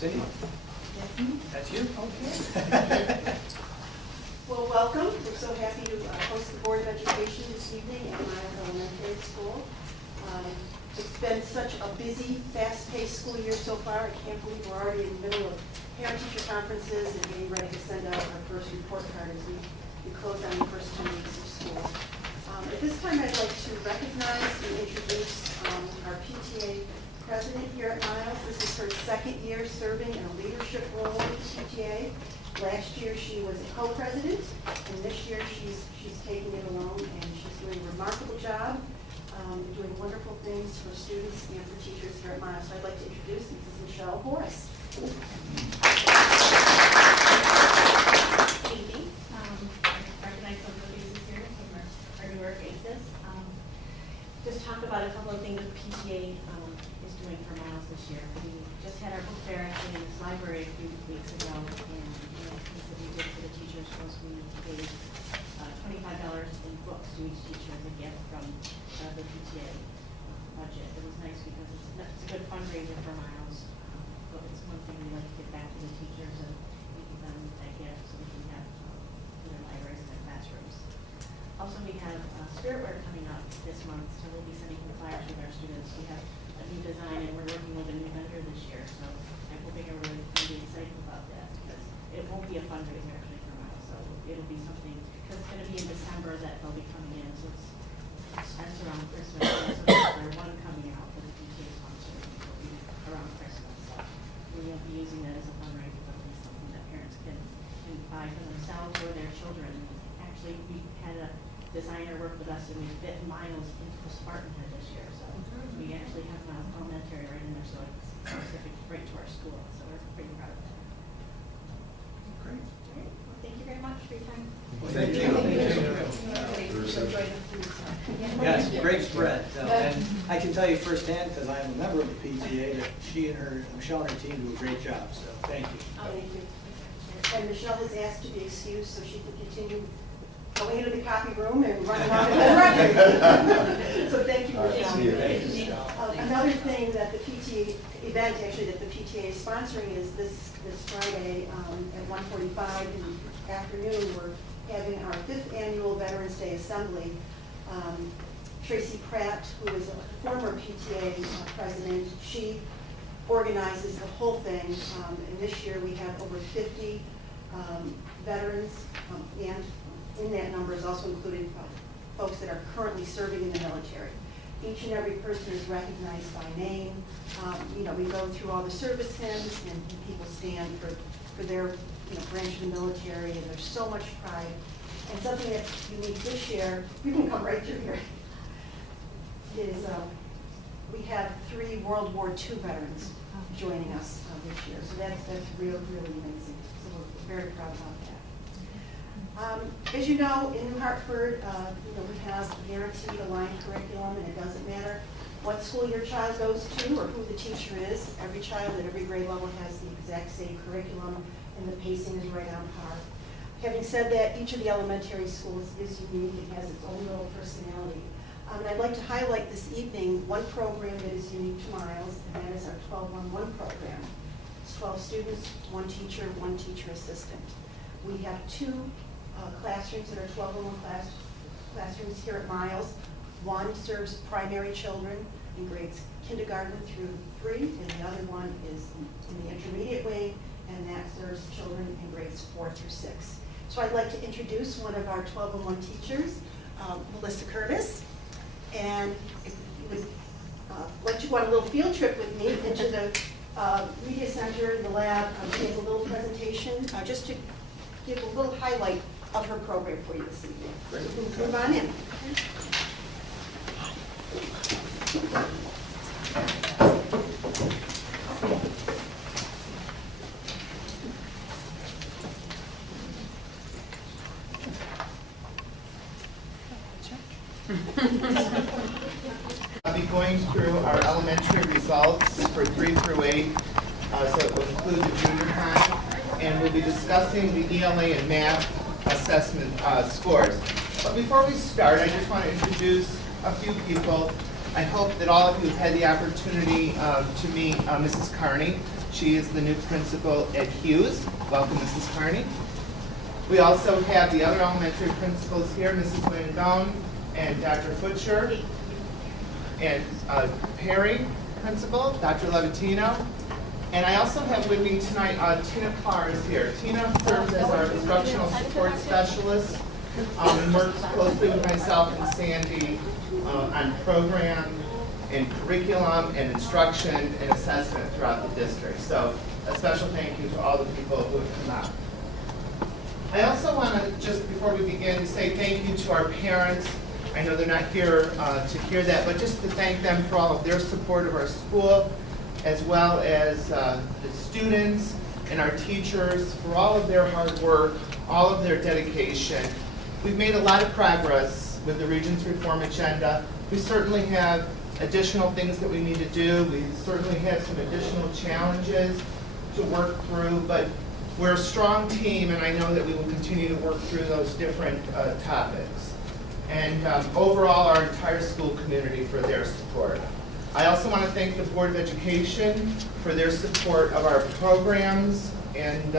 Cindy? That's you? Okay. Well, welcome. We're so happy to host the Board of Education this evening at Miles Elementary School. It's been such a busy, fast-paced school year so far. I can't believe we're already in the middle of parent-teacher conferences and getting ready to send out our first report card as we close down the first 10 weeks of school. At this time, I'd like to recognize and introduce our PTA president here at Miles. This is her second year serving in a leadership role at the PTA. Last year she was a co-president, and this year she's taking it alone, and she's doing a remarkable job, doing wonderful things for students and for teachers here at Miles. So I'd like to introduce Mrs. Michelle Horace. Thank you. Recognize some of the faces here from our newer faces. Just talk about a couple of things the PTA is doing for Miles this year. We just had our book fair actually in this library a few weeks ago, and what we did for the teachers was we gave $25 in books to each teacher as a gift from the PTA budget. It was nice because it's a good fundraiser for Miles, but it's one thing we like to give back to the teachers and give them that gift so we can have in their libraries and their classrooms. Also, we have Spirit Wear coming up this month, so we'll be sending some flyers with our students. We have a new design, and we're working with a new vendor this year, so I'm hoping everyone will be excited about that because it won't be a fundraiser actually for Miles, so it'll be something, because it's going to be in December that they'll be coming in, so it's around Christmas, so there's one coming out for the PTA sponsor will be around Christmas, so we won't be using that as a fundraiser, but it'll be something that parents can buy for themselves or their children. Actually, we had a designer work with us and we fit Miles into the Spartan head this year, so we actually have Miles Elementary right in there, so it's specific right to our school, so we're pretty proud of that. Great. All right. Well, thank you very much for your time. Thank you. Yes, great spread. And I can tell you firsthand, because I am a member of the PTA, that Michelle and her team do a great job, so thank you. Thank you. And Michelle has asked to be excused so she can continue going into the copy room and running around the record. So thank you, Michelle. Another thing that the PTA event, actually, that the PTA is sponsoring is this Friday at 1:45 in the afternoon. We're having our 5th annual Veterans Day Assembly. Tracy Pratt, who is a former PTA president, she organizes the whole thing. And this year we have over 50 veterans, and in that number is also included folks that are currently serving in the military. Each and every person is recognized by name. We go through all the service hymns, and people stand for their branch of the military, and there's so much pride. And something that's unique this year, you can come right through here, is we have 3 World War II veterans joining us this year. So that's really amazing. So we're very proud about that. As you know, in New Hartford, we have guaranteed aligned curriculum, and it doesn't matter what school your child goes to or who the teacher is. Every child at every grade level has the exact same curriculum, and the pacing is right on par. Having said that, each of the elementary schools is unique. It has its own little personality. And I'd like to highlight this evening one program that is unique to Miles, and that is our 12-on-1 program. It's 12 students, 1 teacher, 1 teacher assistant. We have 2 classrooms that are 12-on-1 classrooms here at Miles. One serves primary children in grades kindergarten through 3, and the other one is in the intermediate wing, and that serves children in grades 4 through 6. So I'd like to introduce one of our 12-on-1 teachers, Melissa Curtis. And if you would like to go on a little field trip with me into the media center in the lab, she has a little presentation just to give a little highlight of her program for you this evening. Great. So move on in. I'll be going through our elementary results for 3 through 8, so it will include the junior high, and we'll be discussing the ELA and math assessment scores. But before we start, I just want to introduce a few people I hope that all of you have had the opportunity to meet Mrs. Carney. She is the new principal at Hughes. Welcome, Mrs. Carney. We also have the other elementary principals here, Mrs. Langone and Dr. Futcher, and Perry principal, Dr. Levatino. And I also have with me tonight Tina Clark is here. Tina serves as our instructional support specialist and works closely with myself and Sandy on program and curriculum and instruction and assessment throughout the district. So a special thank you to all the people who have come out. I also want to, just before we begin, say thank you to our parents. I know they're not here to hear that, but just to thank them for all of their support of our school, as well as the students and our teachers for all of their hard work, all of their dedication. We've made a lot of progress with the Regents Reform Agenda. We certainly have additional things that we need to do. We certainly have some additional challenges to work through, but we're a strong team, and I know that we will continue to work through those different topics. And overall, our entire school community for their support. I also want to thank the Board of Education for their support of our programs and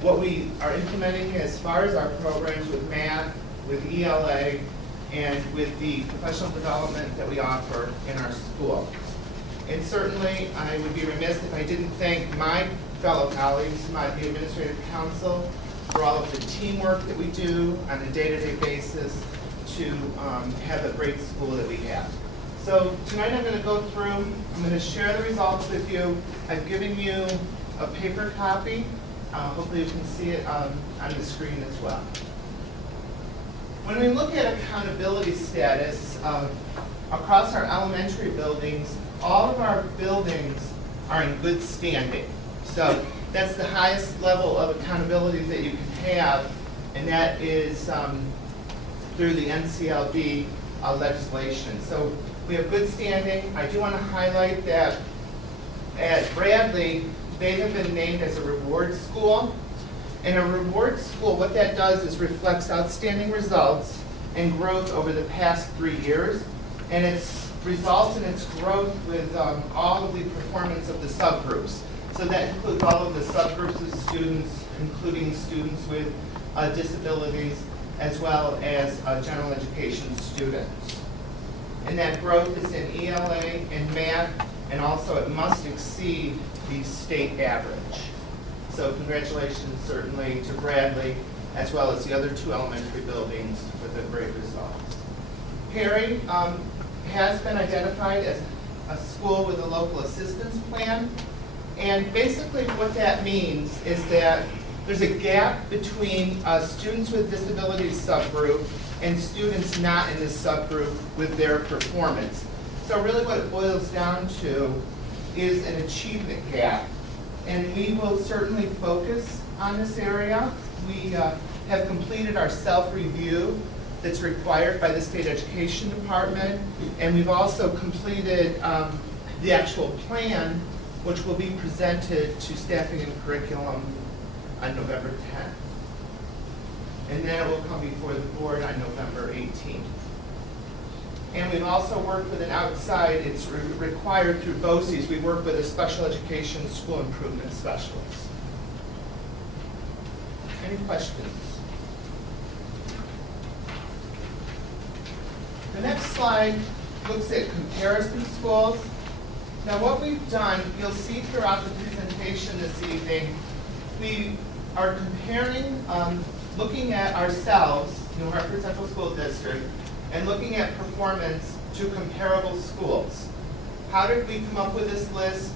what we are implementing as far as our programs with math, with ELA, and with the professional development that we offer in our school. And certainly, I would be remiss if I didn't thank my fellow colleagues, the Administrative Council, for all of the teamwork that we do on a day-to-day basis to have a great school that we have. So tonight I'm going to go through, I'm going to share the results with you. I've given you a paper copy. Hopefully you can see it on the screen as well. When we look at accountability status across our elementary buildings, all of our buildings are in good standing. So that's the highest level of accountability that you can have, and that is through the NCLB legislation. So we have good standing. I do want to highlight that at Bradley, they have been named as a reward school. And a reward school, what that does is reflects outstanding results and growth over the past 3 years. And it results in its growth with all of the performance of the subgroups. So that includes all of the subgroups of students, including students with disabilities, as well as general education students. And that growth is in ELA and math, and also it must exceed the state average. So congratulations certainly to Bradley, as well as the other two elementary buildings for the great results. Perry has been identified as a school with a local assistance plan. And basically what that means is that there's a gap between students with disabilities subgroup and students not in this subgroup with their performance. So really what it boils down to is an achievement gap. And we will certainly focus on this area. We have completed our self-review that's required by the State Education Department. And we've also completed the actual plan, which will be presented to staffing and curriculum on November 10th. And then it will come before the board on November 18th. And we've also worked with an outside, it's required through BOCES, we work with a special education school improvement specialist. Any questions? The next slide looks at comparison schools. Now what we've done, you'll see throughout the presentation this evening, we are comparing, looking at ourselves, New Hartford Central School District, and looking at performance to comparable schools. How did we come up with this list?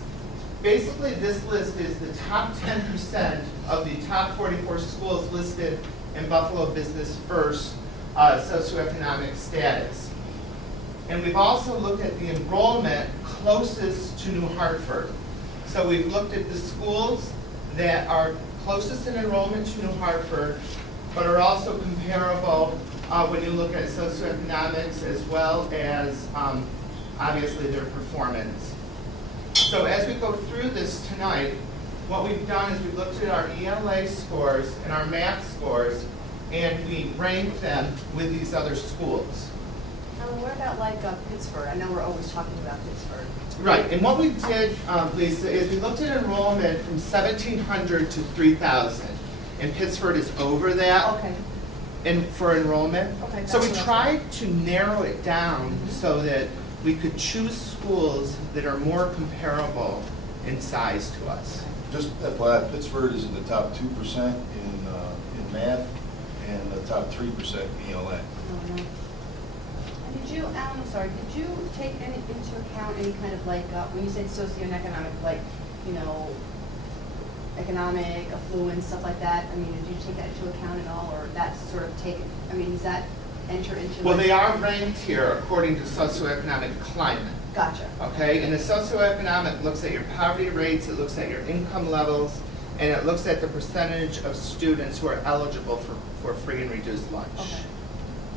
Basically, this list is the top 10% of the top 44 schools listed in Buffalo Business First socioeconomic status. And we've also looked at the enrollment closest to New Hartford. So we've looked at the schools that are closest in enrollment to New Hartford, but are also comparable when you look at socioeconomics as well as obviously their performance. So as we go through this tonight, what we've done is we've looked at our ELA scores and our math scores, and we ranked them with these other schools. Alan, what about like Pittsburgh? I know we're always talking about Pittsburgh. Right, and what we did, Lisa, is we looked at enrollment from 1,700 to 3,000. And Pittsburgh is over that. Okay. For enrollment. Okay, So we that's what I tried to narrow it down so that we could choose schools that are more comparable in size to us. Just FYI, Pittsburgh is in the top 2% in math and the top 3% in ELA. And did you, Alan, I'm sorry, did you take into account any kind of like, when you said socioeconomic, like, you know, economic, affluence, stuff like that? I mean, did you take that into account at all, or that's sort of taken, I mean, does that enter into? Well, like- they are ranked here according to socioeconomic climate. Gotcha. Okay, and the socioeconomic looks at your poverty rates, it looks at your income levels, and it looks at the percentage of students who are eligible for free and reduced lunch. Okay.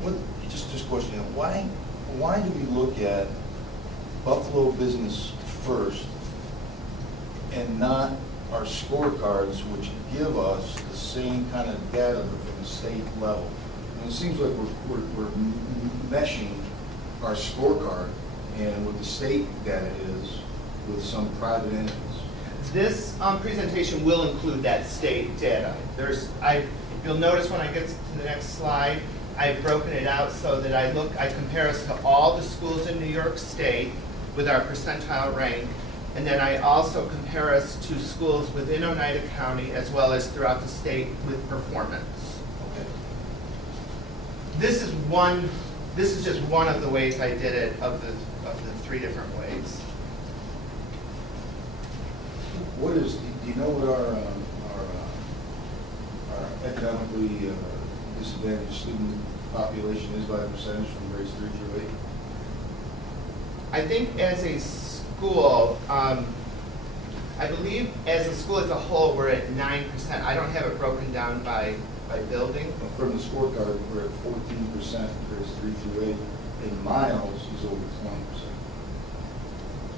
What, just question, why do we look at Buffalo business first and not our scorecards, which give us the same kind of data from the state level? And it seems like we're meshing our scorecard and what the state data is with some private entities. This presentation will include that state data. You'll notice when I get to the next slide, I've broken it out so that I compare us to all the schools in New York State with our percentile rank, and then I also compare us to schools within Oneida County as well as throughout the state with performance. Okay. This is just one of the ways I did it of the 3 different ways. What is, do you know what our economically disadvantaged student population is by percentage from grades 3 through 8? I think as a school, I believe as a school as a whole, we're at 9%. I don't have it broken down by building. From the scorecard, we're at 14% grades 3 through 8. In miles, is over 20%.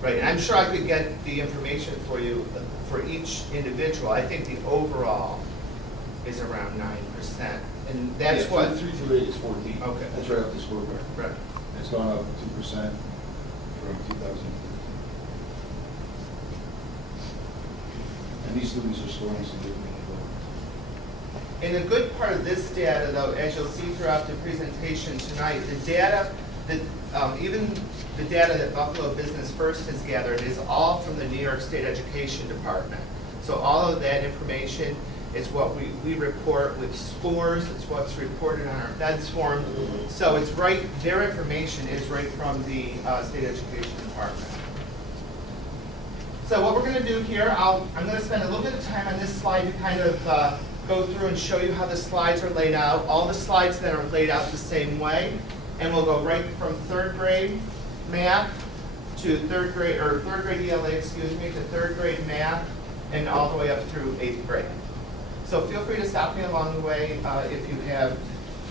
Right, and I'm sure I could get the information for you for each individual. I think the overall is around 9%. And that's Yeah, what, 3 through 8 is 14. Okay. That's right off the scorecard. right. It's gone up 2% from 2015. And these students are scoring significantly lower. And a good part of this data, though, as you'll see throughout the presentation tonight, the data that, even the data that Buffalo Business First has gathered is all from the New York State Education Department. So all of that information is what we report with scores, it's what's reported on our BEDS form. So it's right, their information is right from the State Education Department. So what we're gonna do here, I'm gonna spend a little bit of time on this slide to kind of go through and show you how the slides are laid out. All the slides that are laid out the same way. And we'll go right from 3rd grade math to 3rd grade ELA, to 3rd grade math, and all the way up through 8th grade. So feel free to stop me along the way if you have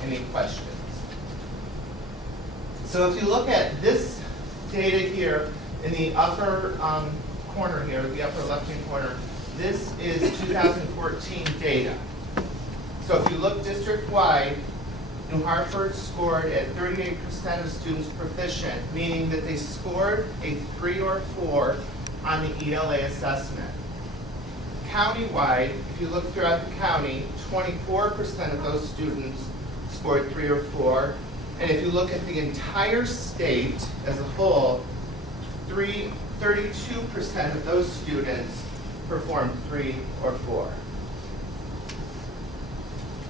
any questions. So if you look at this data here in the upper corner here, the upper left-hand corner, this is 2014 data. So if you look district-wide, New Hartford scored at 38% of students proficient, meaning that they scored a 3 or 4 on the ELA assessment. Countywide, if you look throughout the county, 24% of those students scored 3 or 4. And if you look at the entire state as a whole, 32% of those students performed 3 or 4.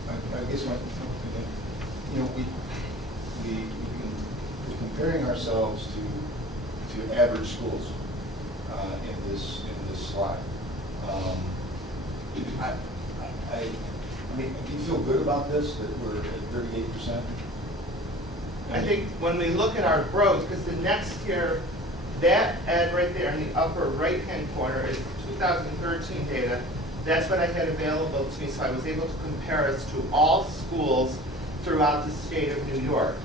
I guess we're comparing ourselves to average schools in this slide. I mean, do you feel good about this, that we're at 38%? I think when we look at our growth, because the next year, that ad right there in the upper right-hand corner is 2013 data. That's what I had available to me, so I was able to compare us to all schools throughout the state of New York.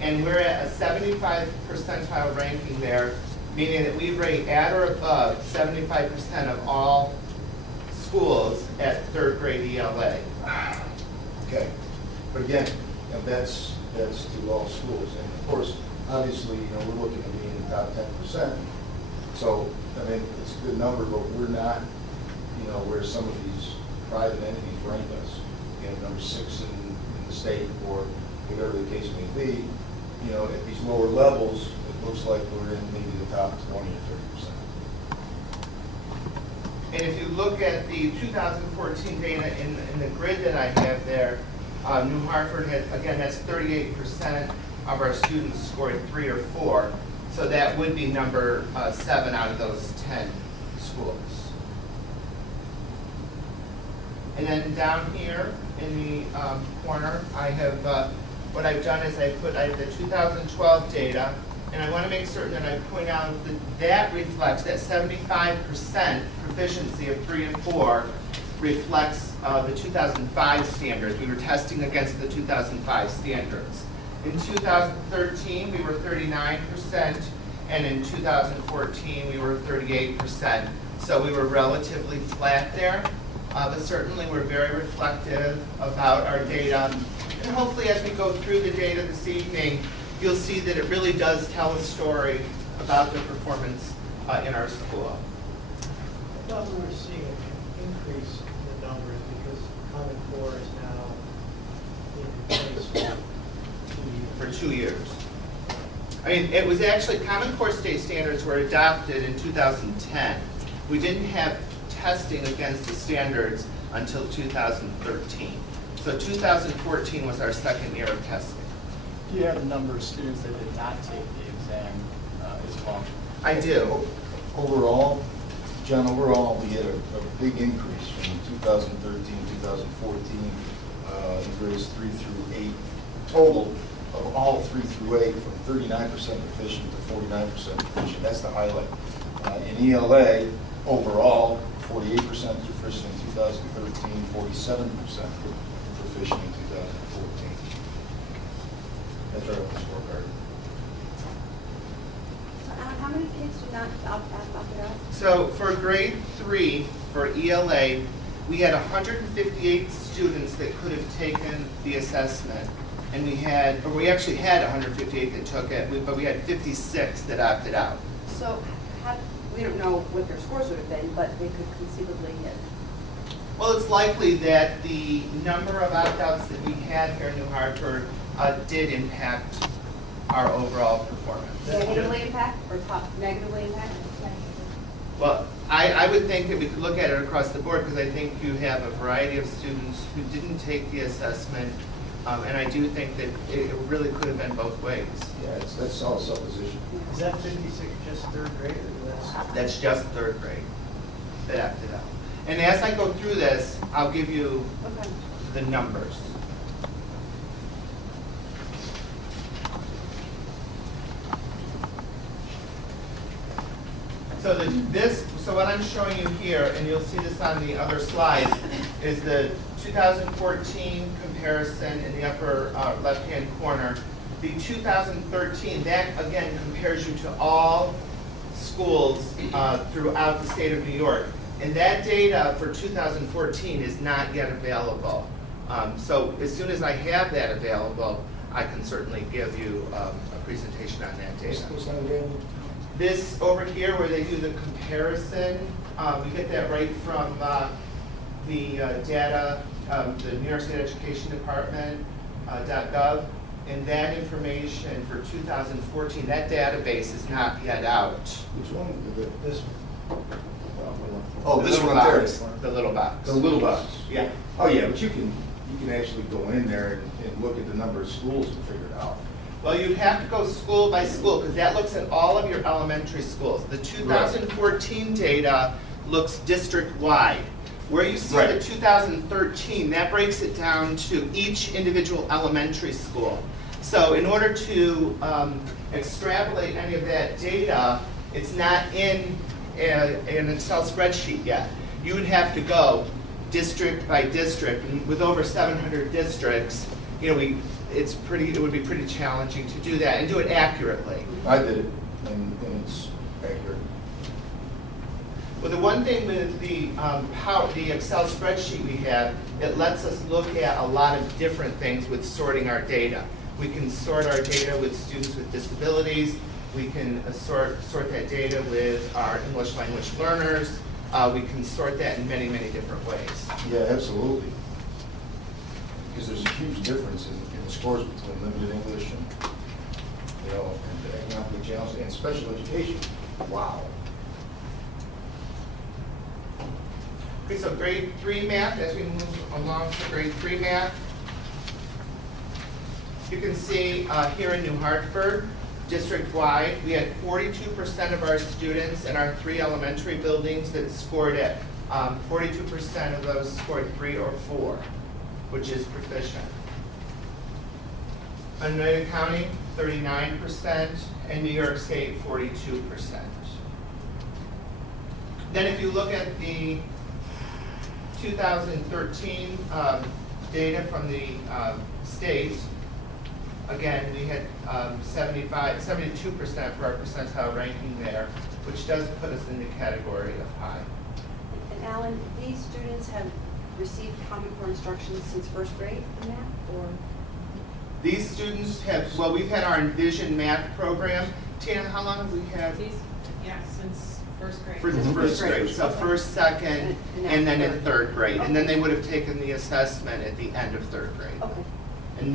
And we're at a 75 percentile ranking there, meaning that we rate at or above 75% of all schools at 3rd grade ELA. Okay, but again, that's to all schools, and of course, obviously, we're looking at being in the top 10%. So, I mean, it's a good number, but we're not, where some of these private entities rank us. Number 6 in the state, or whatever the case may be. At these lower levels, it looks like we're in maybe the top 20 or 30%. And if you look at the 2014 data in the grid that I have there, New Hartford has, again, that's 38% of our students scored 3 or 4. So that would be number 7 out of those 10 schools. And then down here in the corner, I have, what I've done is I have the 2012 data, and I want to make certain that I point out that reflects, that 75% proficiency of 3 and 4 reflects the 2005 standards. We were testing against the 2005 standards. In 2013, we were 39%, and in 2014, we were 38%. So we were relatively flat there, but certainly we're very reflective about our data. And hopefully as we go through the data this evening, you'll see that it really does tell a story about the performance in our school. I thought we were seeing an increase in the numbers because Common Core is now in place For 2 years. I mean, it was actually, Common Core state standards were adopted in 2010. We didn't have testing against the standards until 2013. So 2014 was our second year of testing. Do you have the number of students that did not take the exam as well? I do. Overall, John, we had a big increase from 2013, 2014, in grades 3 through 8. Total of all 3 through 8 from 39% proficient to 49% proficient. That's the highlight. In ELA, overall, 48% proficient in 2013, 47% proficient in 2014. That's our scorecard. So how many kids do not opt out? So for grade 3, for ELA, we had 158 students that could have taken the assessment. And we actually had 158 that took it, but we had 56 that opted out. So we don't know what their scores would have been, but they could conceivably hit. Well, it's likely that the number of opt-outs that we had here in New Hartford did impact our overall performance. Negatively impact or negatively impact? Well, I would think that we could look at it across the board because I think you have a variety of students who didn't take the assessment, and I do think that it really could have been both ways. Yeah, that's all supposition. Is that 56 just third grade or less? That's just third grade that opted out. And as I go through this, I'll give you Okay. the numbers. So what I'm showing you here, and you'll see this on the other slides, is the 2014 comparison in the upper left-hand corner. The 2013, that again compares you to all schools throughout the state of New York. And that data for 2014 is not yet available. So as soon as I have that available, I can certainly give you a presentation on that data. What's not available? This over here where they do the comparison, we get that right from the data, the New York State Education Department, .gov. And that information for 2014, that database is not yet out. Which one? This one. Oh, The this little one there. box, the little box. The little box. Yeah. Oh, yeah, but you can actually go in there and look at the number of schools and figure it out. Well, you have to go school by school because that looks at all of your elementary schools. The 2014 data looks district-wide. Where you see the 2013, that breaks it down to each individual elementary school. So in order to extrapolate any of that data, it's not in an Excel spreadsheet yet. You would have to go district by district, and with over 700 districts, it would be pretty challenging to do that and do it accurately. I did it, and it's accurate. Well, the one thing with the Excel spreadsheet we have, it lets us look at a lot of different things with sorting our data. We can sort our data with students with disabilities. We can sort that data with our English language learners. We can sort that in many, many different ways. Yeah, absolutely. Because there's a huge difference in the scores between limited English and, you know, and economically challenged and special education. Wow. Okay, so grade 3 math, as we move along to grade 3 math, you can see here in New Hartford, district-wide, we had 42% of our students in our 3 elementary buildings that scored at 42% of those scored 3 or 4, which is proficient. Oneida County, 39%, and New York State, 42%. Then if you look at the 2013 data from the state, again, we had 72% for our percentile ranking there, which does put us in the category of high. And Alan, these students have received Common Core instruction since first grade in math, or? These students have, well, we've had our Envision math program. Tina, how long have we had? Yeah, since first grade. Since first grade, so Okay. first, second, and then in third grade. And then Okay. they would have taken the assessment at the end of third grade. Okay. And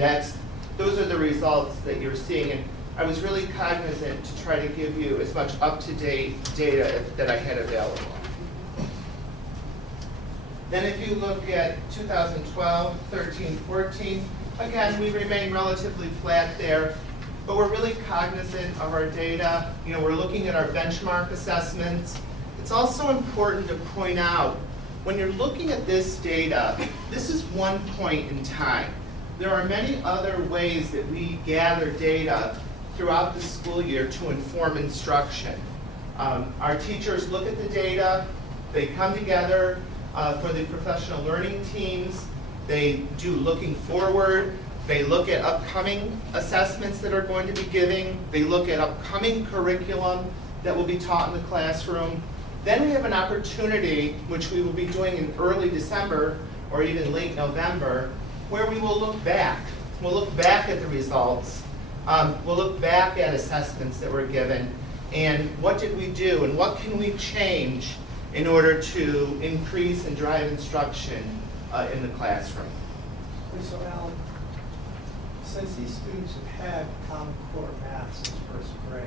those are the results that you're seeing. And I was really cognizant to try to give you as much up-to-date data that I had available. Then if you look at 2012, 13, 14, again, we remain relatively flat there, but we're really cognizant of our data. You know, we're looking at our benchmark assessments. It's also important to point out, when you're looking at this data, this is one point in time. There are many other ways that we gather data throughout the school year to inform instruction. Our teachers look at the data, they come together for the professional learning teams, they do looking forward, they look at upcoming assessments that are going to be giving, they look at upcoming curriculum that will be taught in the classroom. Then we have an opportunity, which we will be doing in early December or even late November, where we will look back. We'll look back at the results. We'll look back at assessments that were given, and what did we do, and what can we change in order to increase and drive instruction in the classroom. So Alan, since these students have had Common Core math since first grade,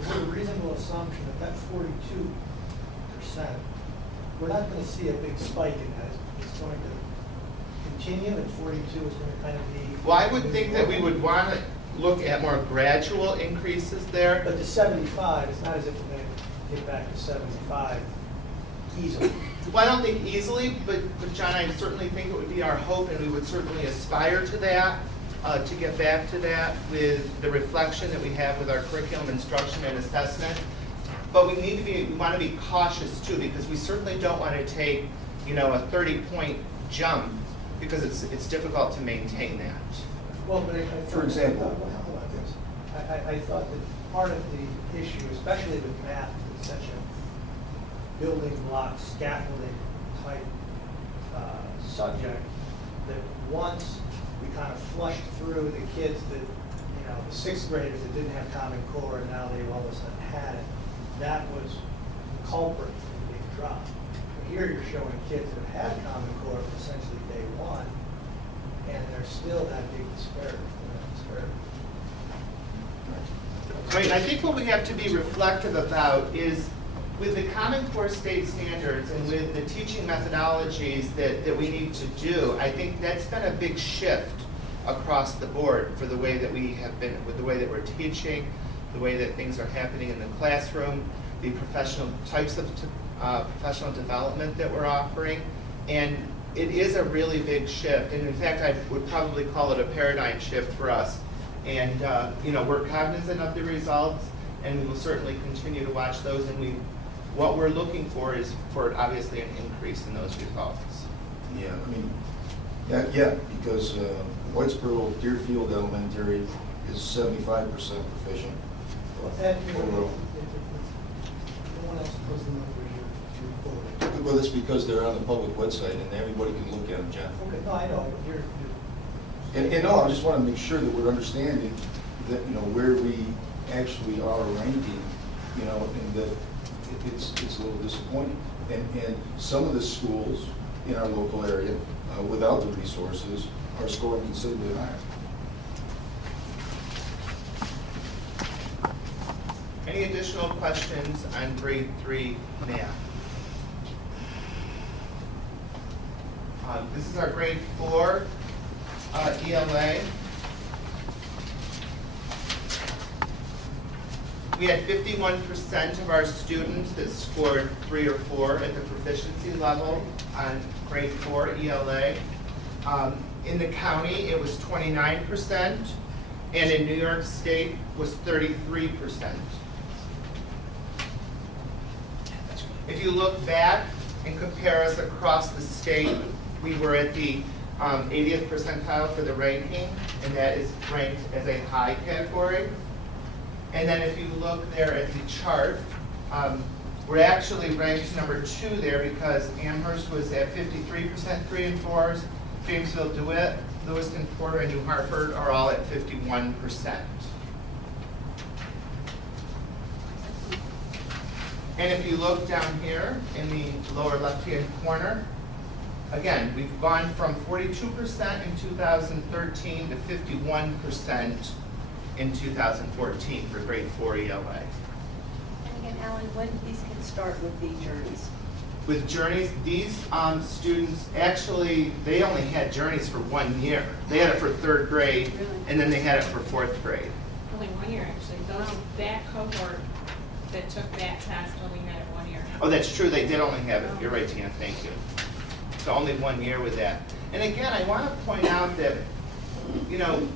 is it a reasonable assumption that 42%, we're not going to see a big spike in that? It's going to continue, and 42 is going to kind of be... Well, I would think that we would want to look at more gradual increases there. But the 75, it's not as if we're going to get back to 75 easily. Well, I don't think easily, but John, I certainly think it would be our hope, and we would certainly aspire to that, to get back to that with the reflection that we have with our curriculum, instruction, and assessment. But we want to be cautious too, because we certainly don't want to take, you know, a 30-point jump, because it's difficult to maintain that. Well, but For example. Hold on, yes. I thought that part of the issue, especially with math, is such a building block, scaffolding type subject, that once we kind of flushed through the kids that, you know, the sixth graders that didn't have Common Core, and now they all of a sudden had it, that was the culprit for the big drop. Here you're showing kids that have had Common Core from essentially day one, and there's still that big disparity. I mean, I think what we have to be reflective about is, with the Common Core state standards and with the teaching methodologies that we need to do, I think that's been a big shift across the board for the way that we have been, with the way that we're teaching, the way that things are happening in the classroom, the professional types of professional development that we're offering. And it is a really big shift. And in fact, I would probably call it a paradigm shift for us. And you know, we're cognizant of the results, and we will certainly continue to watch those. And what we're looking for is for obviously an increase in those results. Yeah, I mean, yeah, because Whitesboro Deerfield Elementary is 75% proficient. Overall. No one else puts the numbers you're quoting. Well, that's because they're on the public website and everybody can look at them, John. Okay, no, I know, but you're And no, I just want to make sure that we're understanding that, you know, where we actually are ranking, you know, and that it's a little disappointing. And some of the schools in our local area, without the resources, are scoring considerably higher. Any additional questions on grade 3 math? This is our grade 4 ELA. We had 51% of our students that scored 3 or 4 at the proficiency level on grade 4 ELA. In the county, it was 29%, and in New York State was 33%. If you look back and compare us across the state, we were at the 80th percentile for the ranking, and that is ranked as a high category. And then if you look there at the chart, we're actually ranked number 2 there because Amherst was at 53% 3 and 4s, Jamesville, DeWitt, Lewiston, Porter, and New Hartford are all at 51%. And if you look down here in the lower left-hand corner, again, we've gone from 42% in 2013 to 51% in 2014 for grade 4 ELA. And again, Alan, when did these kids start with the journeys? With Journeys, these students, actually, they only had Journeys for 1 year. They had it for 3rd grade, Really? and then they had it for 4th grade. Only 1 year, actually. That cohort that took that test only had it 1 year. Oh, that's true, they did only have it. You're right, Tina, thank you. So only 1 year with that. And again, I want to point out that, you know,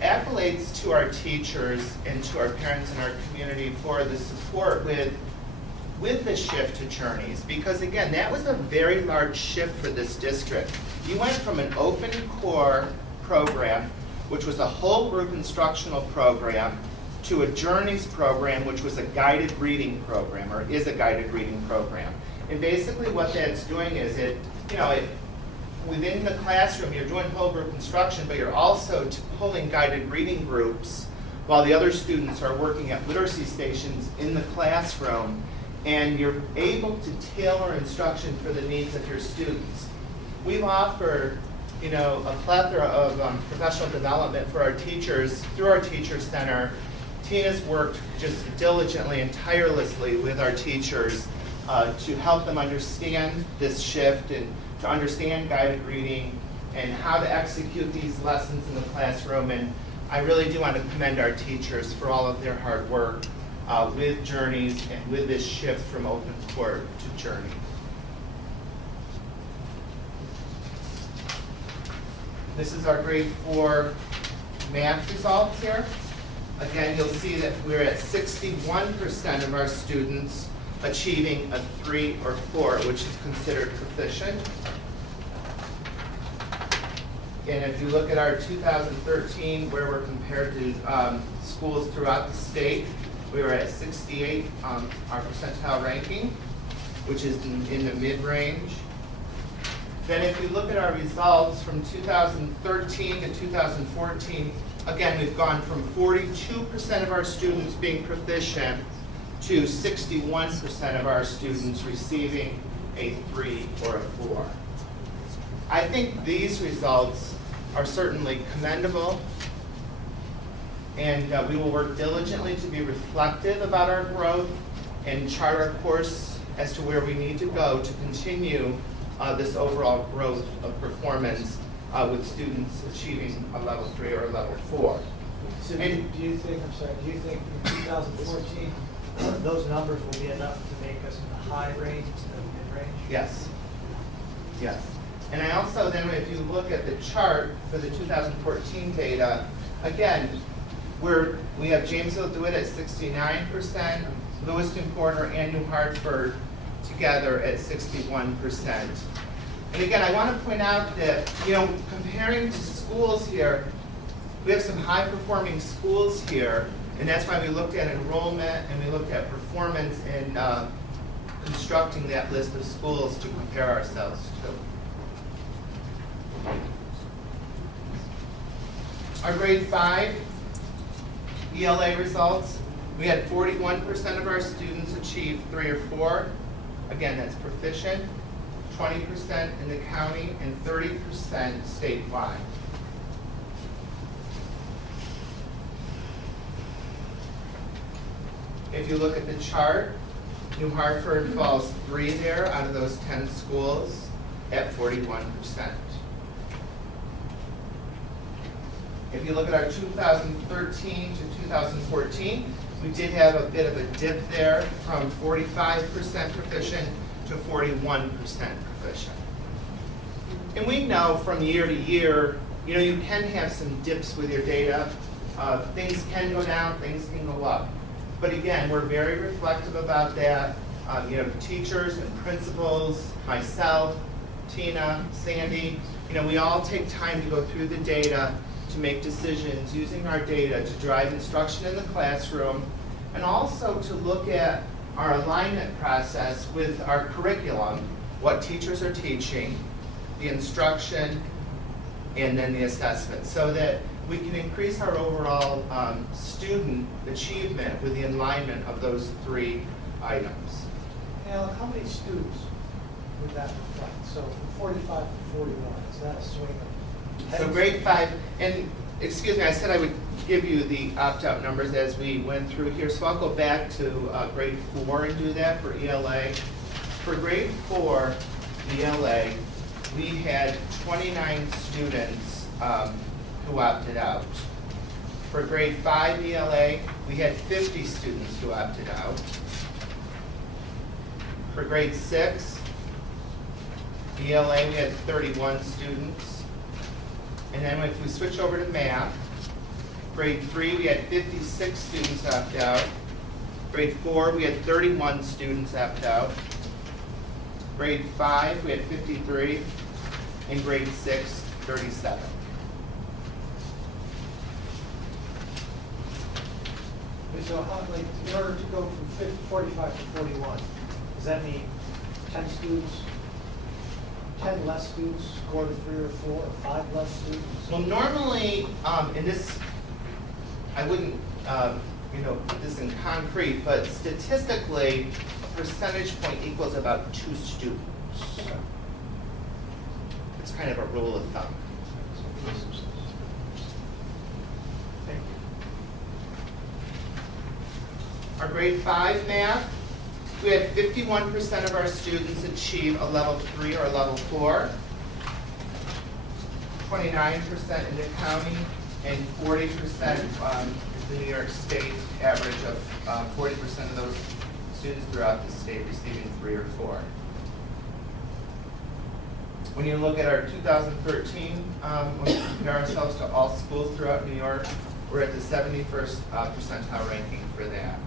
accolades to our teachers and to our parents and our community for the support with the shift to Journeys, because again, that was a very large shift for this district. You went from an open core program, which was a whole group instructional program, to a Journeys program, which was a guided reading program, or is a guided reading program. And basically what that's doing is within the classroom, you're doing whole group instruction, but you're also pulling guided reading groups while the other students are working at literacy stations in the classroom, and you're able to tailor instruction for the needs of your students. We've offered, you know, a plethora of professional development for our teachers through our Teacher Center. Tina's worked just diligently and tirelessly with our teachers to help them understand this shift and to understand guided reading and how to execute these lessons in the classroom. And I really do want to commend our teachers for all of their hard work with Journeys and with this shift from open core to Journey. This is our grade 4 math results here. Again, you'll see that we're at 61% of our students achieving a 3 or 4, which is considered proficient. And if you look at our 2013, where we're compared to schools throughout the state, we were at 68, our percentile ranking, which is in the mid-range. Then if you look at our results from 2013 to 2014, again, we've gone from 42% of our students being proficient to 61% of our students receiving a 3 or a 4. I think these results are certainly commendable, and we will work diligently to be reflective about our growth and chart our course as to where we need to go to continue this overall growth of performance with students achieving a level 3 or a level 4. So do you think in 2014, those numbers will be enough to make us in the high range instead of mid-range? Yes. Yes. And I also then, if you look at the chart for the 2014 data, again, we have Jamesville DeWitt at 69%, Lewiston, Porter, and New Hartford together at 61%. And again, I want to point out that, you know, comparing to schools here, we have some high-performing schools here, and that's why we looked at enrollment and we looked at performance in constructing that list of schools to compare ourselves to. Our grade 5 ELA results, we had 41% of our students achieve 3 or 4. Again, that's proficient, 20% in the county, and 30% statewide. If you look at the chart, New Hartford falls 3 there out of those 10 schools at 41%. If you look at our 2013 to 2014, we did have a bit of a dip there from 45% proficient to 41% proficient. And we know from year to year, you can have some dips with your data. Things can go down, things can go up. But again, we're very reflective about that. Teachers and principals, myself, Tina, Sandy, we all take time to go through the data to make decisions using our data to drive instruction in the classroom, and also to look at our alignment process with our curriculum, what teachers are teaching, the instruction, and then the assessment, so that we can increase our overall student achievement with the alignment of those 3 items. Alan, how many students would that reflect? So from 45 to 41, is that a swing of 10? So grade 5, and excuse me, I said I would give you the opt-out numbers as we went through here, so I'll go back to grade 4 and do that for ELA. For grade 4 ELA, we had 29 students who opted out. For grade 5 ELA, we had 50 students who opted out. For grade 6 ELA, we had 31 students. And then if we switch over to math, grade 3, we had 56 students opt out. Grade 4, we had 31 students opt out. Grade 5, we had 53. And grade 6, 37. So in order to go from 45 to 41, does that mean 10 students, 10 less students score to 3 or 4, or 5 less students? Well, normally, in this, I wouldn't, put this in concrete, but statistically, a percentage point equals about 2 students. It's kind of a rule of thumb. Thank you. Our grade 5 math, we had 51% of our students achieve a level 3 or a level 4, 29% in the county, and 40% is the New York State average of 40% of those students throughout the state receiving 3 or 4. When you look at our 2013, when we compare ourselves to all schools throughout New York, we're at the 71st percentile ranking for that.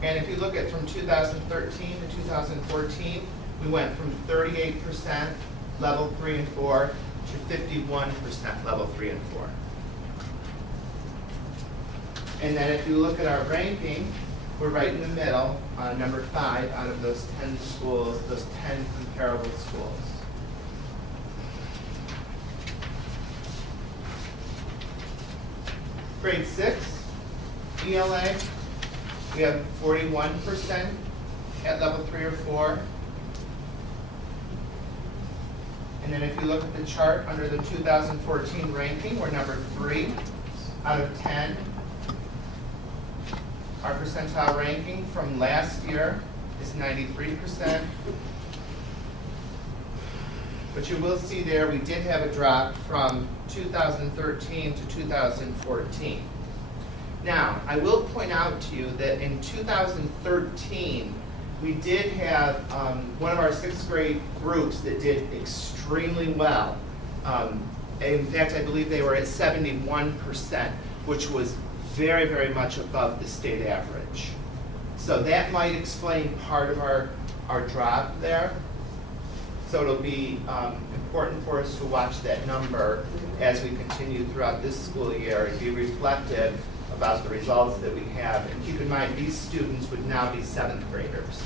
And if you look at from 2013 to 2014, we went from 38% level 3 and 4 to 51% level 3 and 4. And then if you look at our ranking, we're right in the middle, number 5 out of those 10 schools, those 10 comparable schools. Grade 6, ELA, we have 41% at level 3 or 4. And then if you look at the chart under the 2014 ranking, we're number 3 out of 10. Our percentile ranking from last year is 93%. But you will see there we did have a drop from 2013 to 2014. Now, I will point out to you that in 2013, we did have one of our 6th grade groups that did extremely well. In fact, I believe they were at 71%, which was very, very much above the state average. So that might explain part of our drop there. So it'll be important for us to watch that number as we continue throughout this school year and be reflective about the results that we have. And keep in mind, these students would now be 7th graders.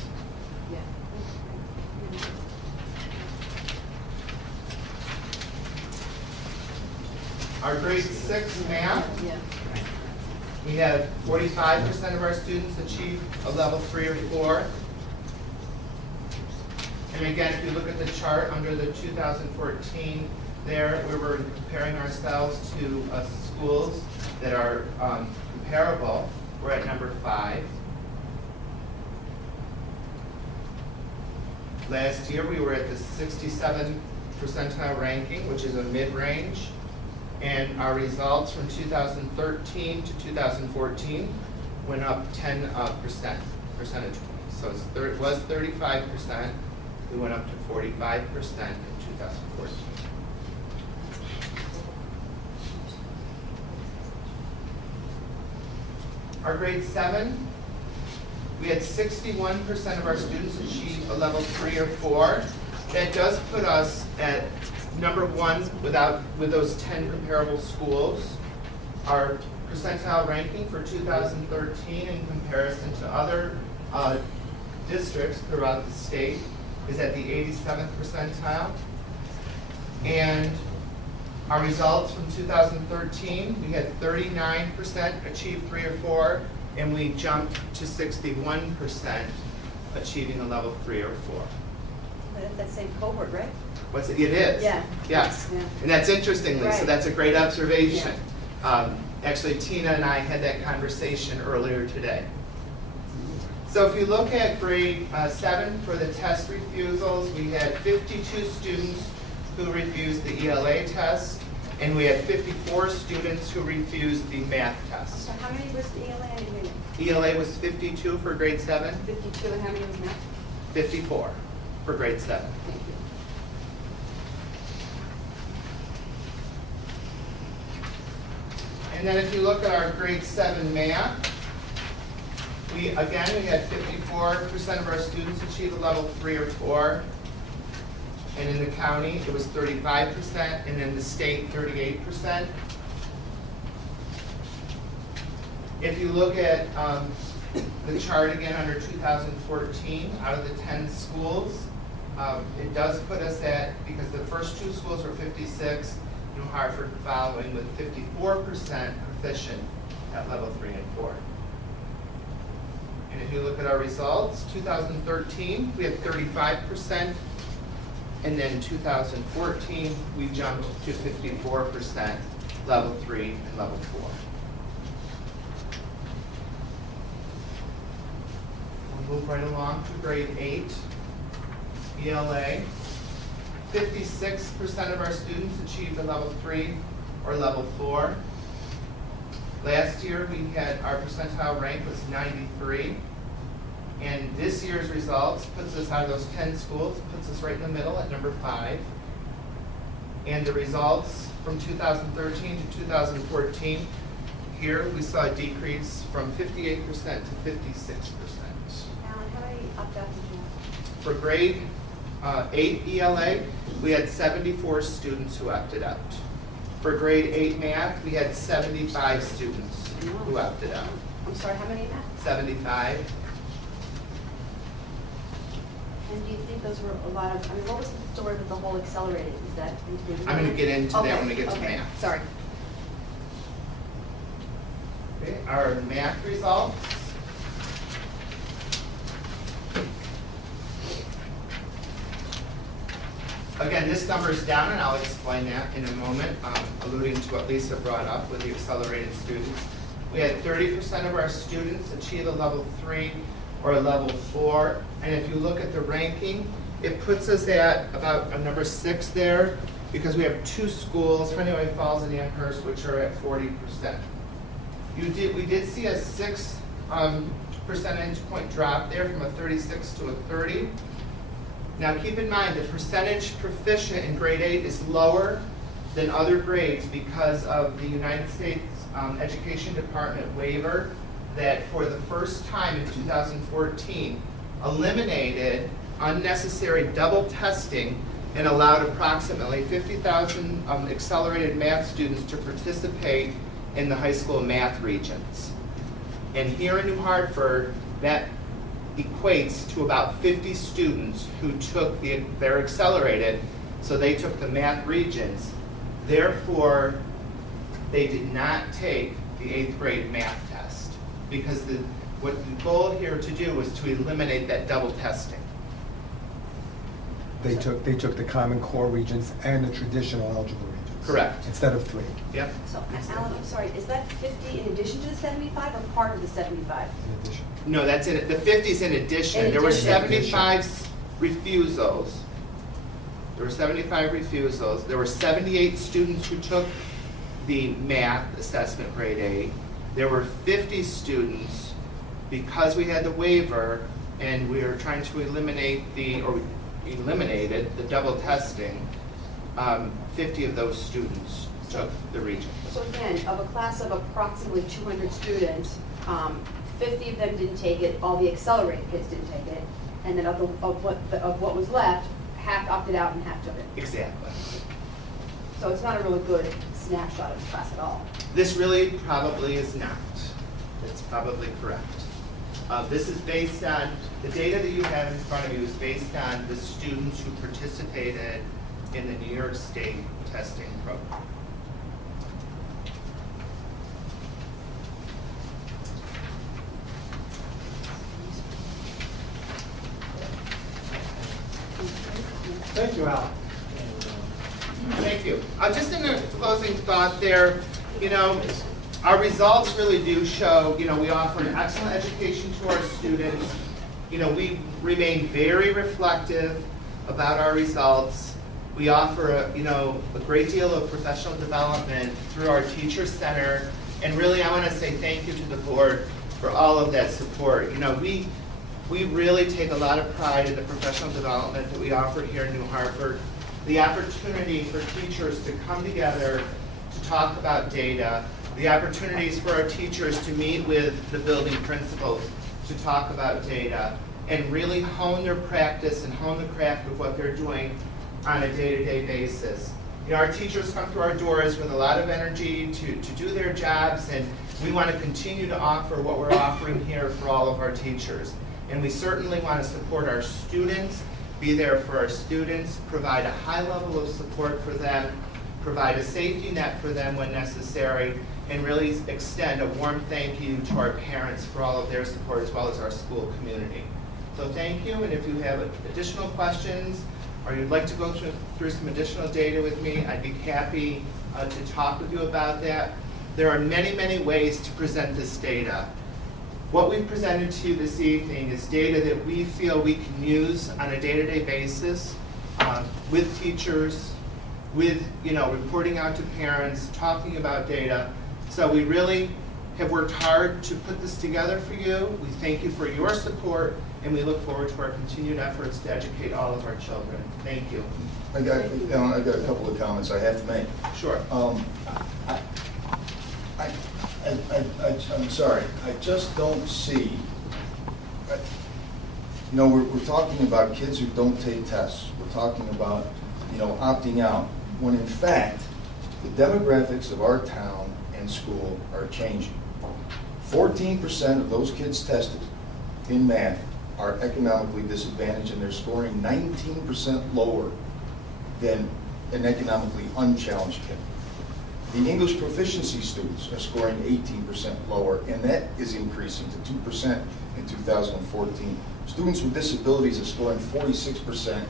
Our grade 6 math, Yeah. we had 45% of our students achieve a level 3 or 4. And again, if you look at the chart under the 2014 there, we were comparing ourselves to schools that are comparable. We're at number 5. Last year, we were at the 67th percentile ranking, which is a mid-range. And our results from 2013 to 2014 went up 10 percentage points. So it was 35%. We went up to 45% in 2014. Our grade 7, we had 61% of our students achieve a level 3 or 4. That does put us at number 1 with those 10 comparable schools. Our percentile ranking for 2013 in comparison to other districts throughout the state is at the 87th percentile. And our results from 2013, we had 39% achieve 3 or 4, and we jumped to 61% achieving a level 3 or 4. That's that same cohort, right? What's it? It is. Yeah. Yes. Yeah. And that's interestingly, so Right. that's a great observation. Actually, Tina and I had that conversation earlier today. So if you look at grade 7 for the test refusals, we had 52 students who refused the ELA test, and we had 54 students who refused the math test. So how many was the ELA? I didn't hear you. ELA was 52 for grade 7, 52, and how many was math? 54 for grade 7. Thank you. And then if you look at our grade 7 math, we had 54% of our students achieve a level 3 or 4. And in the county, it was 35%, and in the state, 38%. If you look at the chart again under 2014, out of the 10 schools, it does put us at, because the first 2 schools were 56, New Hartford following with 54% proficient at level 3 and 4. And if you look at our results, 2013, we had 35%. And then 2014, we jumped to 54% level 3 and level 4. We'll move right along to grade 8, ELA. 56% of our students achieved a level 3 or level 4. Last year, we had our percentile rank was 93. And this year's results puts us out of those 10 schools, puts us right in the middle at number 5. And the results from 2013 to 2014, here we saw a decrease from 58% to 56%. Alan, how many opt-out did you have? For grade 8 ELA, we had 74 students who opted out. For grade 8 math, we had 75 students who opted out. I'm sorry, how many math? 75. And do you think those were a lot of, I mean, what was the story with the whole accelerated? Is that included? I'm going to get into that Okay, when we get to okay, math. sorry. Okay, our math results. Again, this number is down, and I'll explain that in a moment, alluding to what Lisa brought up with the accelerated students. We had 30% of our students achieve a level 3 or a level 4. And if you look at the ranking, it puts us at about a number 6 there, because we have 2 schools, Honeyway Falls and Amherst, which are at 40%. We did see a 6 percentage point drop there from a 36 to a 30. Now keep in mind, the percentage proficient in grade 8 is lower than other grades because of the United States Education Department waiver that for the first time in 2014 eliminated unnecessary double testing and allowed approximately 50,000 accelerated math students to participate in the high school math regions. And here in New Hartford, that equates to about 50 students who took their accelerated, so they took the math regions. Therefore, they did not take the 8th grade math test because what the goal here to do was to eliminate that double testing. They took the Common Core regions and the traditional algebra regions. Correct. Instead of 3, Yep. So, Alan, I'm sorry, is that 50 in addition to the 75 or part of the 75? in addition. No, that's in it. The 50's in addition. In There were addition. 75 refusals. There were 75 refusals. There were 78 students who took the math assessment grade 8. There were 50 students, because we had the waiver and we were trying to eliminated the double testing, 50 of those students took the region. So again, of a class of approximately 200 students, 50 of them didn't take it, all the accelerated kids didn't take it, and then of what was left, half opted out and half took it. Exactly. So it's not a really good snapshot of the class at all. This really probably is not. It's probably correct. This is based on, the data that you have in front of you is based on the students who participated in the New York State testing program. Thank you, Al. Thank you. Just in a closing thought there, our results really do show, we offer an excellent education to our students. We remain very reflective about our results. We offer a great deal of professional development through our Teacher Center. And really, I want to say thank you to the board for all of that support. We really take a lot of pride in the professional development that we offer here in New Hartford. The opportunity for teachers to come together to talk about data, the opportunities for our teachers to meet with the building principals to talk about data, and really hone their practice and hone the craft of what they're doing on a day-to-day basis. Our teachers come through our doors with a lot of energy to do their jobs, and we want to continue to offer what we're offering here for all of our teachers. And we certainly want to support our students, be there for our students, provide a high level of support for them, provide a safety net for them when necessary, and really extend a warm thank you to our parents for all of their support as well as our school community. So thank you, and if you have additional questions or you'd like to go through some additional data with me, I'd be happy to talk with you about that. There are many, many ways to present this data. What we've presented to you this evening is data that we feel we can use on a day-to-day basis with teachers, with reporting out to parents, talking about data. So we really have worked hard to put this together for you. We thank you for your support, and we look forward to our continued efforts to educate all of our children. Thank you. I got a couple of comments I have to make. Sure. I'm sorry, I just don't see, we're talking about kids who don't take tests. We're talking about, opting out, when in fact, the demographics of our town and school are changing. 14% of those kids tested in math are economically disadvantaged, and they're scoring 19% lower than an economically unchallenged kid. The English proficiency students are scoring 18% lower, and that is increasing to 2% in 2014. Students with disabilities are scoring 46%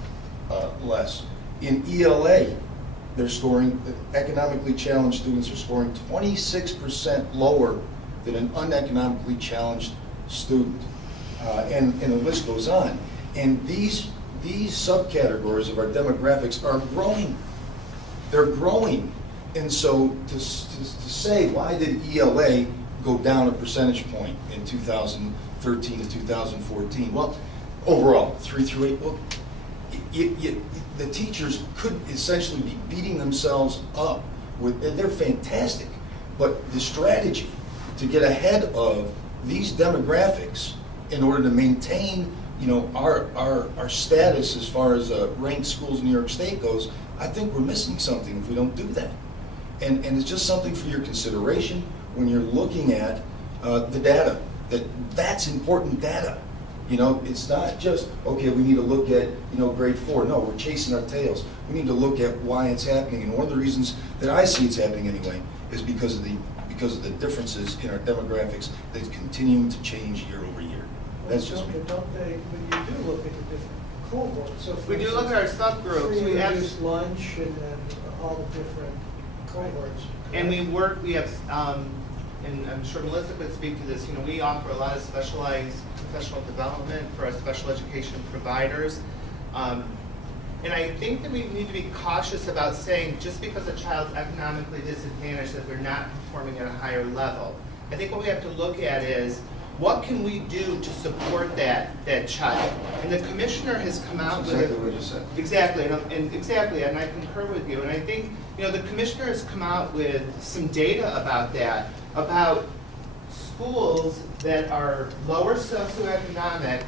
less. In ELA, they're scoring, economically challenged students are scoring 26% lower than an uneconomically challenged student. And the list goes on. And these subcategories of our demographics are growing. They're growing. And so to say, why did ELA go down a percentage point in 2013 to 2014? Well, overall, 3 through 8, well, the teachers could essentially be beating themselves up with, and they're fantastic, but the strategy to get ahead of these demographics in order to maintain, our status as far as ranked schools in New York State goes, I think we're missing something if we don't do that. And it's just something for your consideration when you're looking at the data. That's important data. It's not just, okay, we need to look at, grade 4. No, we're chasing our tails. We need to look at why it's happening. And one of the reasons that I see it's happening anyway is because of the differences in our demographics that's continuing to change year over year. That's just me. But don't they, when you do look at the different cohorts, so. for We do look at our instance, subgroups. free We have, reduced lunch and then all the different cohorts. and we have, and I'm sure Melissa could speak to this, we offer a lot of specialized professional development for our special education providers. And I think that we need to be cautious about saying just because a child's economically disadvantaged that they're not performing at a higher level. I think what we have to look at is what can we do to support that child? And the commissioner has come out with Exactly what you said. Exactly, and I concur with you. And I think, the commissioner has come out with some data about that, about schools that are lower socioeconomic,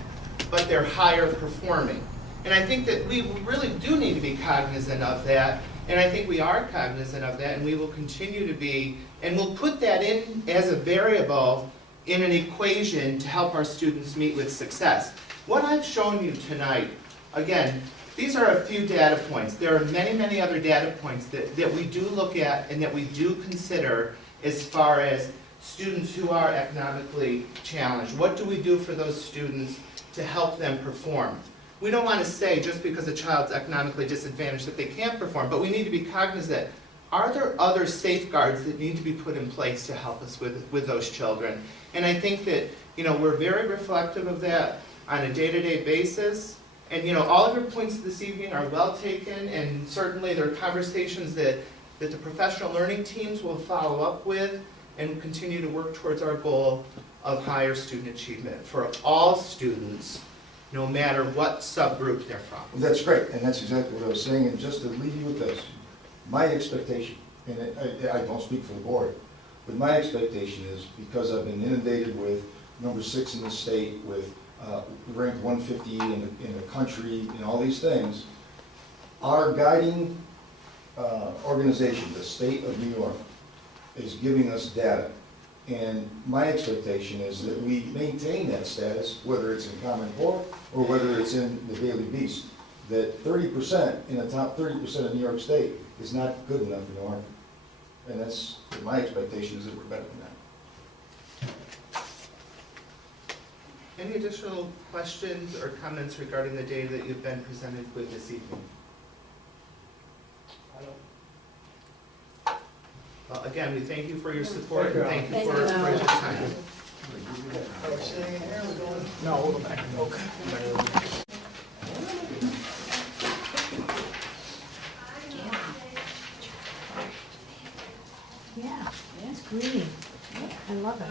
but they're higher performing. And I think that we really do need to be cognizant of that, and I think we are cognizant of that, and we will continue to be, and we'll put that in as a variable in an equation to help our students meet with success. What I've shown you tonight, again, these are a few data points. There are many, many other data points that we do look at and that we do consider as far as students who are economically challenged. What do we do for those students to help them perform? We don't want to say just because a child's economically disadvantaged that they can't perform, but we need to be cognizant. Are there other safeguards that need to be put in place to help us with those children? And I think that, we're very reflective of that on a day-to-day basis. And, all of your points this evening are well taken, and certainly there are conversations that the professional learning teams will follow up with and continue to work towards our goal of higher student achievement for all students, no matter what subgroup they're from. Well, that's great, and that's exactly what I was saying, and just to leave you with this, my expectation, and I don't speak for the board, but my expectation is, because I've been inundated with number 6 in the state, with ranked 150 in the country, and all these things, our guiding organization, the state of New York, is giving us data. And my expectation is that we maintain that status, whether it's in Common Core or whether it's in the Daily Beast, that 30% in the top 30% of New York State is not good enough in New York. And that's, my expectation is that we're better than that. Any additional questions or comments regarding the data that you've been presented with this evening? I don't. Well, again, we thank you for your support, and thank you Thank for you. your time. Are we sitting in here, we're going? No, we'll go back. Okay. Yeah, that's green. I love it.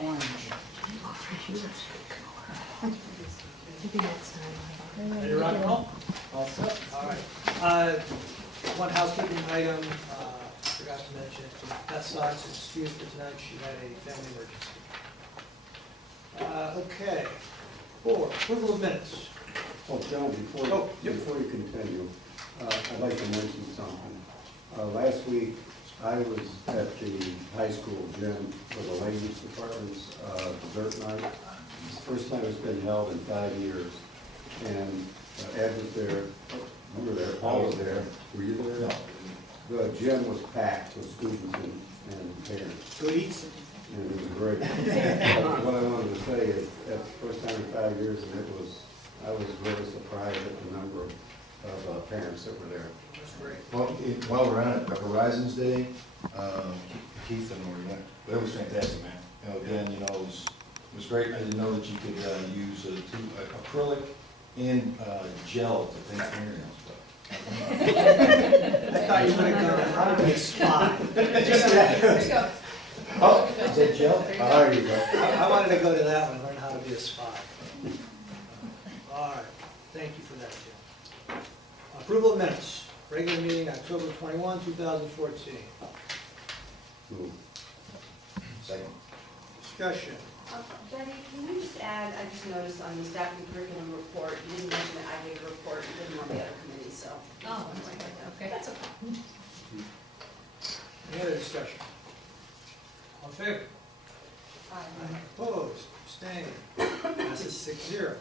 Orange. Maybe next time. Ready to rock and roll? All set? All right. One housekeeping item, forgot to mention, Beth Sox is excused for tonight, she had a family emergency. Okay. 4, approval of minutes. Oh, John, Oh, yep. before you continue, I'd like to mention something. Last week, I was at the high school gym for the ladies department's dessert night. It's the first time it's been held in 5 years. And Ed was there, you were there, Paul was there. Were you there? No. The gym was packed with students and parents. Good eats. And it was great. But what I wanted to say is, that's the first time in 5 years, and I was really surprised at the number of parents that were there. That's great. Well, while we're on it, Horizons Day, Keith and we went, but it was fantastic, man. Again, it was great. I didn't know that you could use acrylic and gel to paint fingernails, but. I thought you were going to go to how to be a spy. Just that. Oh, is that gel? Oh, there you go. I wanted to go to that one, learn how to be a spy. All right, thank you for that, Jim. Approval of minutes, regular meeting October 21, 2014. Move. Second. Discussion. Betty, can you just add, I just noticed on the staff and curriculum report, you didn't mention that I gave a report, you didn't on the other committee, so. Oh, okay. That's okay. Any other discussion? All in favor? Opposed, abstaining, passes 6-0.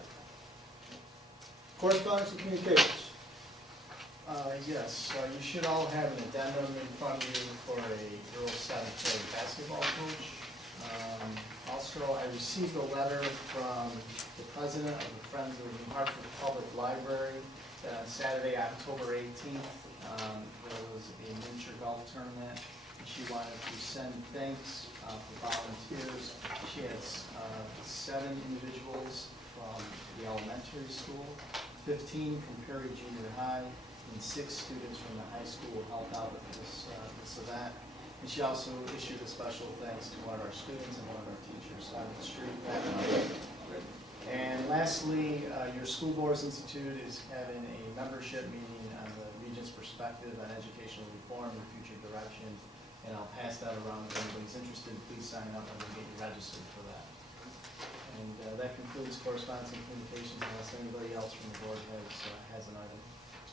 Correspondence and communications. Yes, you should all have an addendum in front of you for a girls 7th grade basketball coach. Also, I received a letter from the president of the Friends of the Hartford Public Library that on Saturday, October 18th, there was a miniature golf tournament. She wanted to send thanks for volunteers. She has 7 individuals from the elementary school, 15 from Perry Junior High, and 6 students from the high school helped out with this event. And she also issued a special thanks to one of our students and one of our teachers on the street that night. And lastly, your School Boards Institute is having a membership meeting on the Regent's perspective on educational reform and future direction. And I'll pass that around. If anybody's interested, please sign up and we'll get you registered for that. And that concludes correspondence and communications unless anybody else from the board has an item.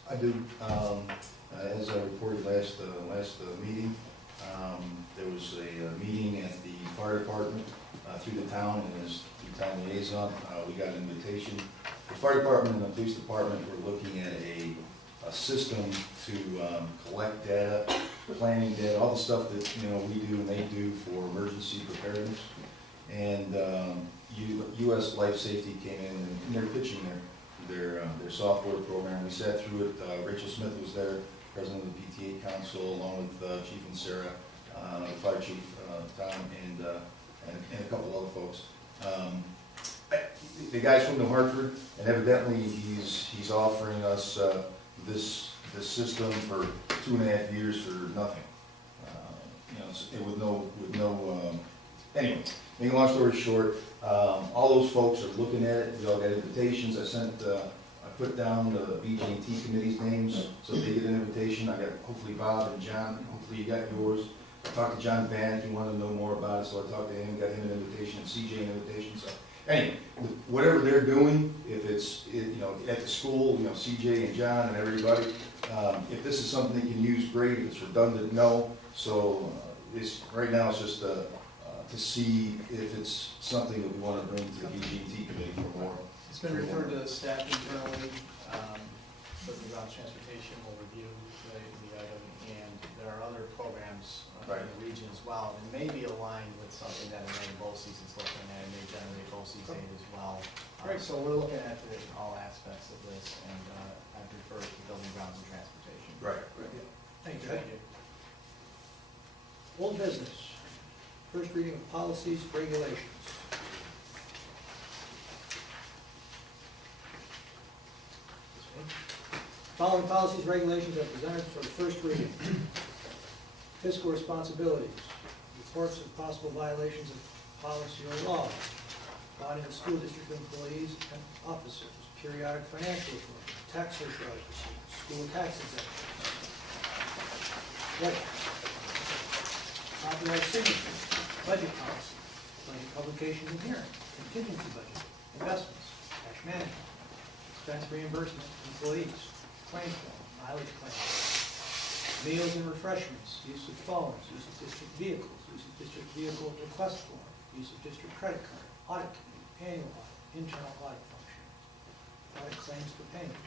I do. As I reported last meeting, there was a meeting at the fire department through the town, and as the town liaison, we got an invitation. The fire department and the police department were looking at a system to collect data, planning data, all the stuff that we do and they do for emergency preparedness. And U.S. Life Safety came in and they're pitching their software program. We sat through it. Rachel Smith was there, president of the PTA Council, along with Chief and Sarah, the fire chief, Tom, and a couple other folks. The guy's from New Hartford, and evidently he's offering us this system for 2.5 years for nothing. With no. Anyway, making a long story short, all those folks are looking at it. We all got invitations. I put down the BJ&T committee's names so they get an invitation. I got hopefully Bob and John. Hopefully you got yours. I talked to John Bannock. He wanted to know more about it, so I talked to him, got him an invitation, and CJ an invitation. So anyway, whatever they're doing, if it's at the school, CJ and John and everybody, if this is something they can use, great. If it's redundant, no. So right now it's just to see if it's something that we want to bring to the BG&T committee for more. It's been referred to the staff internally, but the ground transportation will review the item, and there are other programs in the region as well. It may be aligned with something that Amanda Bolsey's is looking at, and may generate Bolsey's aid as well. So we're looking at all aspects of this, and I've referred to building grounds and transportation. Right. Thank you. Old business. First reading of policies, regulations. Following policies, regulations are presented for the first reading. Fiscal responsibilities, reports of possible violations of policy or law, bonding of school district employees and officers, periodic financial report, tax surcharge receipts, school tax exemptions. Right. Authorized signatures, budget policy, budget publications and hearing, contingency budget, investments, cash management, expense reimbursement, employees, claim form, mileage claims, meals and refreshments, use of phones, use of district vehicles, use of district vehicle request form, use of district credit card, audit committee, annual audit, internal audit function, audit claims for payment,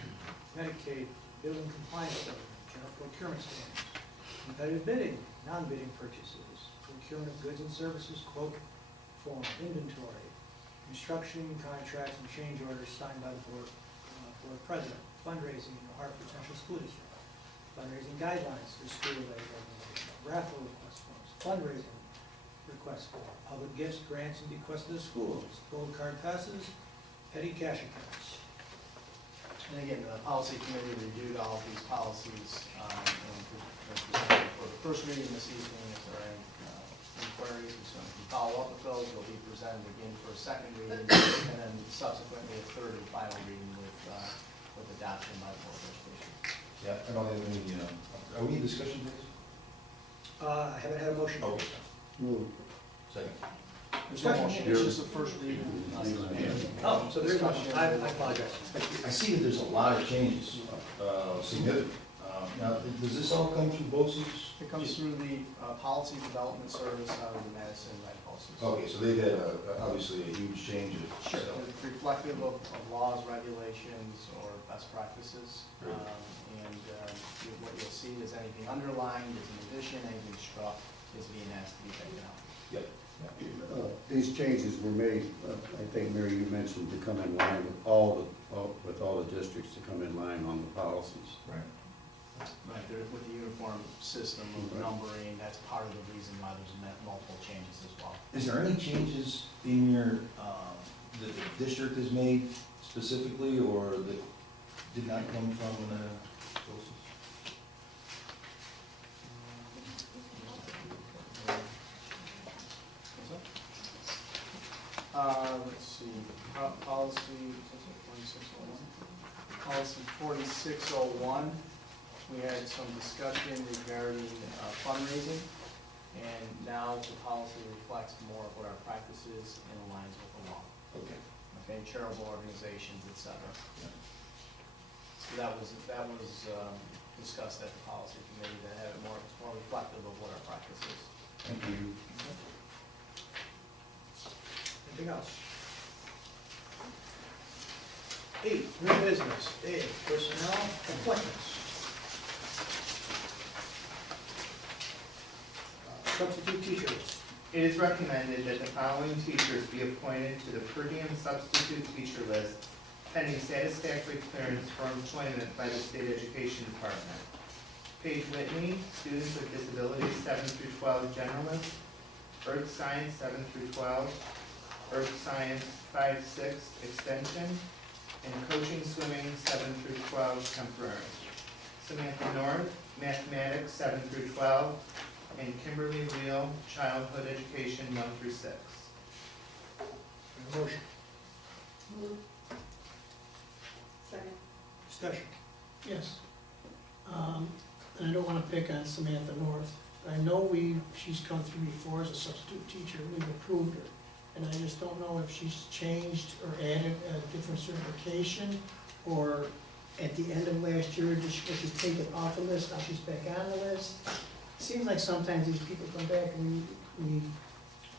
Medicaid, billing compliance government, general procurement standards, competitive bidding, non-bidding purchases, procurement of goods and services, quote form, inventory, construction contracts and change orders signed by the board president, fundraising in the Hartford Central School District, fundraising guidelines for school-related organizations, raffle request forms, fundraising request form, public gifts, grants, and bequests to the schools, gold card passes, petty cash accounts. And again, the policy committee reviewed all of these policies for the first reading this evening. If there are any inquiries, we can follow up with those. They'll be presented again for a second reading, and then subsequently a third and final reading with adoption by the Board of Education. Yeah, I don't have any, are we in discussion, please? I haven't had a motion. Okay. Move. Second. There's no motion, it's just the first reading. Oh, so there's no motion. I apologize. I see that there's a lot of changes, significant. Now, does this all come through BOCES? It comes through the Policy Development Service out of the Madison Rec Policy Okay, so they've had obviously a huge change. Sure, So- it's reflective of laws, regulations, or best practices. Great. What you'll see is anything underlined is an addition, anything struck is being asked to be taken out. Yep. These changes were made, I think, Mary, you mentioned to come in line with all the districts to come in line on the policies. Right. Right, there, with the uniform system of Right. numbering, that's part of the reason why there's multiple changes as well. Is there any changes in your, that the district has made specifically, or that did not come from the schools? Let's see, policy, policy 4601, we had some discussion regarding fundraising, and now the policy reflects more of what our practice is and aligns with the law. Okay. Okay, charitable organizations, et cetera. So that was discussed at the policy committee, to have it more reflective of what our practice is. Thank you. Anything else? 8, new business. A, personnel appointments. Substitute teachers. It is recommended that the following teachers be appointed to the per diem substitute teacher list pending satisfactory clearance for employment by the State Education Department. Paige Whitney, students with disabilities 7 through 12 generalist, Earth Science 7 through 12, Earth Science 5-6 extension, and coaching swimming 7 through 12 temporary. Samantha North, mathematics 7 through 12, and Kimberly Real, childhood education 1 through 6. Motion. Second. Discussion. Yes. And I don't want to pick on Samantha North. I know she's come through before as a substitute teacher, we've approved her. And I just don't know if she's changed or added a different certification, or at the end of last year, was she taken off the list, now she's back on the list? Seems like sometimes these people come back and we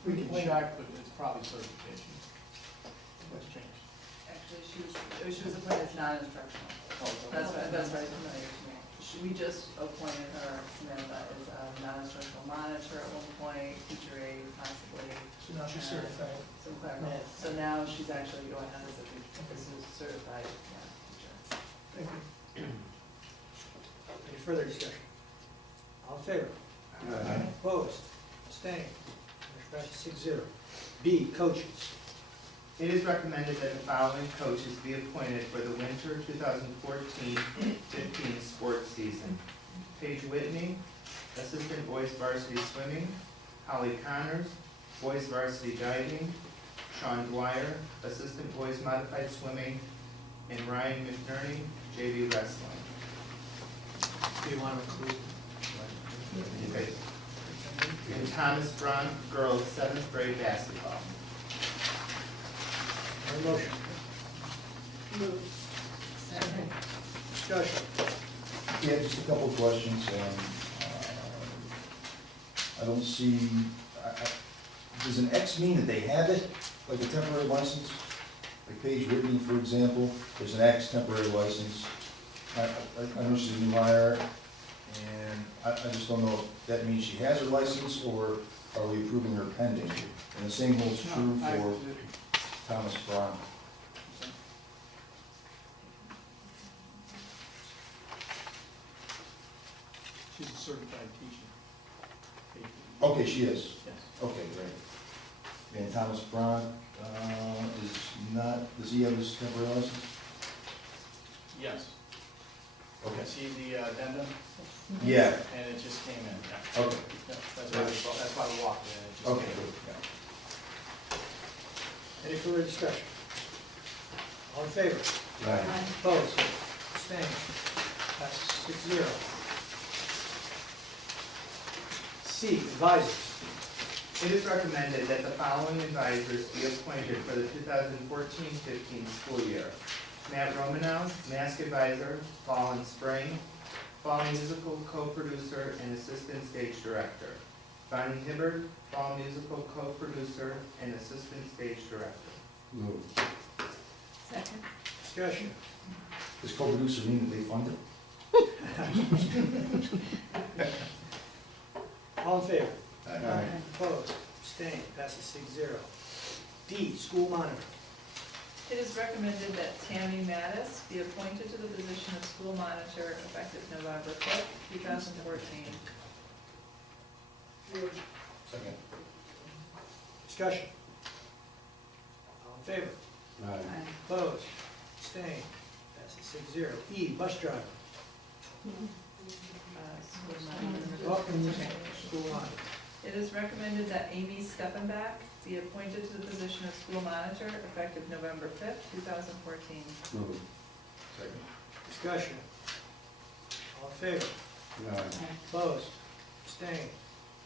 We can check, but it's probably certification. What's changed? Actually, she was appointed as non-instructional. That's very familiar to me. We just appointed her, Samantha, as a non-instructional monitor at one point, teacher aide possibly. So now she's certified. Some clerical. Math. So now she's actually going on as a certified, teacher. Thank you. Any further discussion? All in favor? Opposed? Abstained? Motion passes 6-0. B, coaches. It is recommended that the following coaches be appointed for the winter 2014-15 sports season. Paige Whitney, assistant boys varsity swimming, Holly Connors, boys varsity diving, Sean Dwyer, assistant boys modified swimming, and Ryan McNerney, JV wrestling. Do you want to include? Okay. And Thomas Braun, girls 7th grade basketball. Motion. Discussion. Yeah, just a couple of questions. I don't see, does an X mean that they have it, like a temporary license? Like Paige Whitney, for example, there's an X temporary license. I know she's a new hire, and I just don't know if that means she has her license, or are we approving her pending? And the same holds true for Thomas Braun. She's a certified teacher. Okay, she is. Yes. Okay, great. And Thomas Braun is not, does he have his temporary license? Yes. Okay. See the addendum? Yeah, And it just came in, yeah. okay, Yeah, that's why we walked in, it just okay, came in. good. Any further discussion? All in favor? Right. Opposed? Abstained? Passes 6-0. C, advisors. It is recommended that the following advisors be appointed for the 2014-15 school year. Matt Romanow, mask advisor, fall and spring, fall musical co-producer and assistant stage director. Bonnie Hibbert, Fall Musical Co-Producer and Assistant Stage Director. Move. Second. Discussion. Does co-producer mean that they fund it? All in favor? Aye. Opposed? Abstained? Passes 6-0. D, school monitor. It is recommended that Tammy Mattis be appointed to the position of school monitor effective November 5th, 2014. Second. Discussion. All in favor? Aye. Opposed? Abstained? Passes 6-0. E, bus driver. School monitor. Welcome to school monitor. It is recommended that Amy Steppenbach be appointed to the position of school monitor effective November 5th, 2014. Move. Second. Discussion. All in favor? Aye. Opposed? Abstained?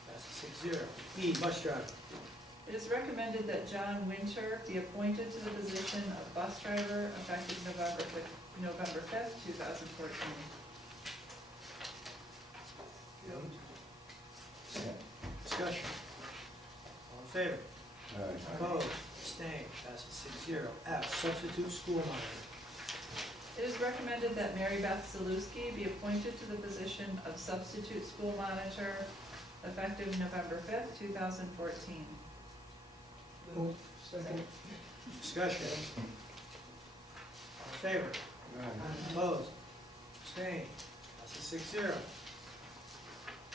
Passes 6-0. E, bus driver. It is recommended that John Winter be appointed to the position of bus driver effective November 5th, 2014. Second. Discussion. All in favor? Aye. Opposed? Abstained? Passes 6-0. F, substitute school monitor. It is recommended that Mary Beth Zaluski be appointed to the position of substitute school monitor effective November 5th, 2014. Move. Second. Discussion. All in favor? Opposed? Abstained? Passes 6-0.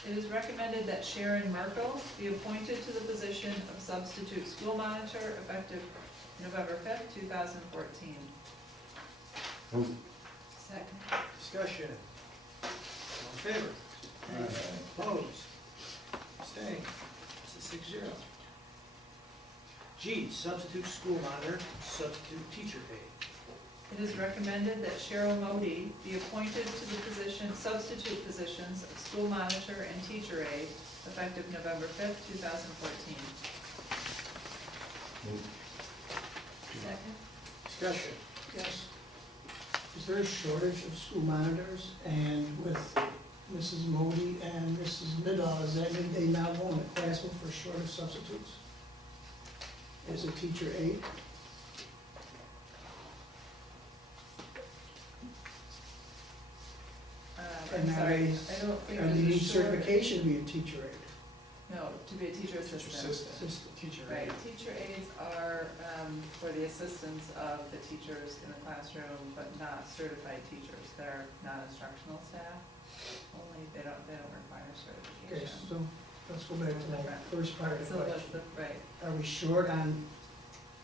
It is recommended that Sharon Merkel be appointed to the position of substitute school monitor effective November 5th, 2014. Move. Second. Discussion. All in favor? Aye. Opposed? Abstained? Passes 6-0. G, substitute school monitor, substitute teacher aide. It is recommended that Cheryl Modi be appointed to the position, substitute positions of school monitor and teacher aide effective November 5th, 2014. Move. Second. Discussion. Yes. Is there a shortage of school monitors? And with Mrs. Modi and Mrs. Middaugh, does that mean they now won't ask for short of substitutes? As a teacher aide? I'm And sorry, nowadays, I don't think and they there's a need shortage. certification to be a teacher aide. No, to be a teacher assistant. Assistant. Teacher. Right, teacher aides are for the assistance of the teachers in the classroom, but not certified teachers. They're non-instructional staff, only they don't require Okay, certification. so let's go back to my first part of the So that's question. the, right, Are we short on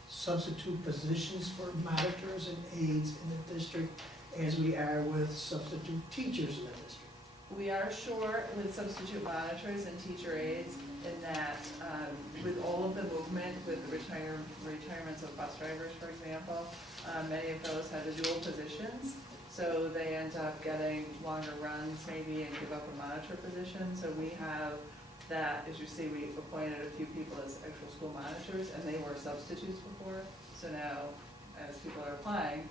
substitute positions for monitors and aides in the district as we are with substitute teachers in the district? we are short with substitute monitors and teacher aides in that with all of the movement, with the retirements of bus drivers, for example, many of those have the dual positions. So they end up getting longer runs maybe and give up a monitor position. So we have that, as you see, we appointed a few people as actual school monitors and they were substitutes before. So now, as people are applying,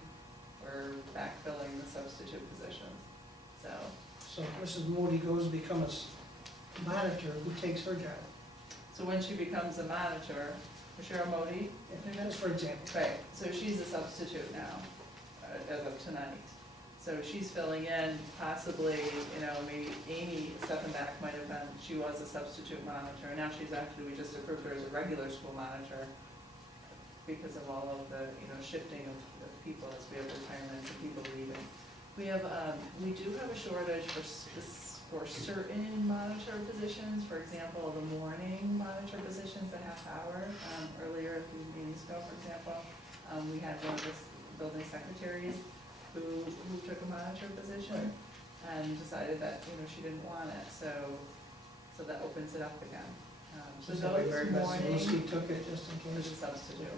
we're backfilling the substitute positions. So if Mrs. Moody goes to become a monitor, who takes her job? So when she becomes a monitor, Cheryl Modi, Just for example. right, so she's a substitute now, as of tonight. So she's filling in possibly, maybe Amy Steppenbach might have been, she was a substitute monitor, and now she's actually, we just approved her as a regular school monitor because of all of the, shifting of people as we have retirements and people leaving. We have, we do have a shortage for certain monitor positions, for example, the morning monitor positions, the half hour, earlier a few meetings ago, for example. We had one of the building secretaries who took a monitor position and decided that, she didn't want it, so that opens it up again. So Is that why Mary those Beth morning Zaluski took it just in is case? a substitute.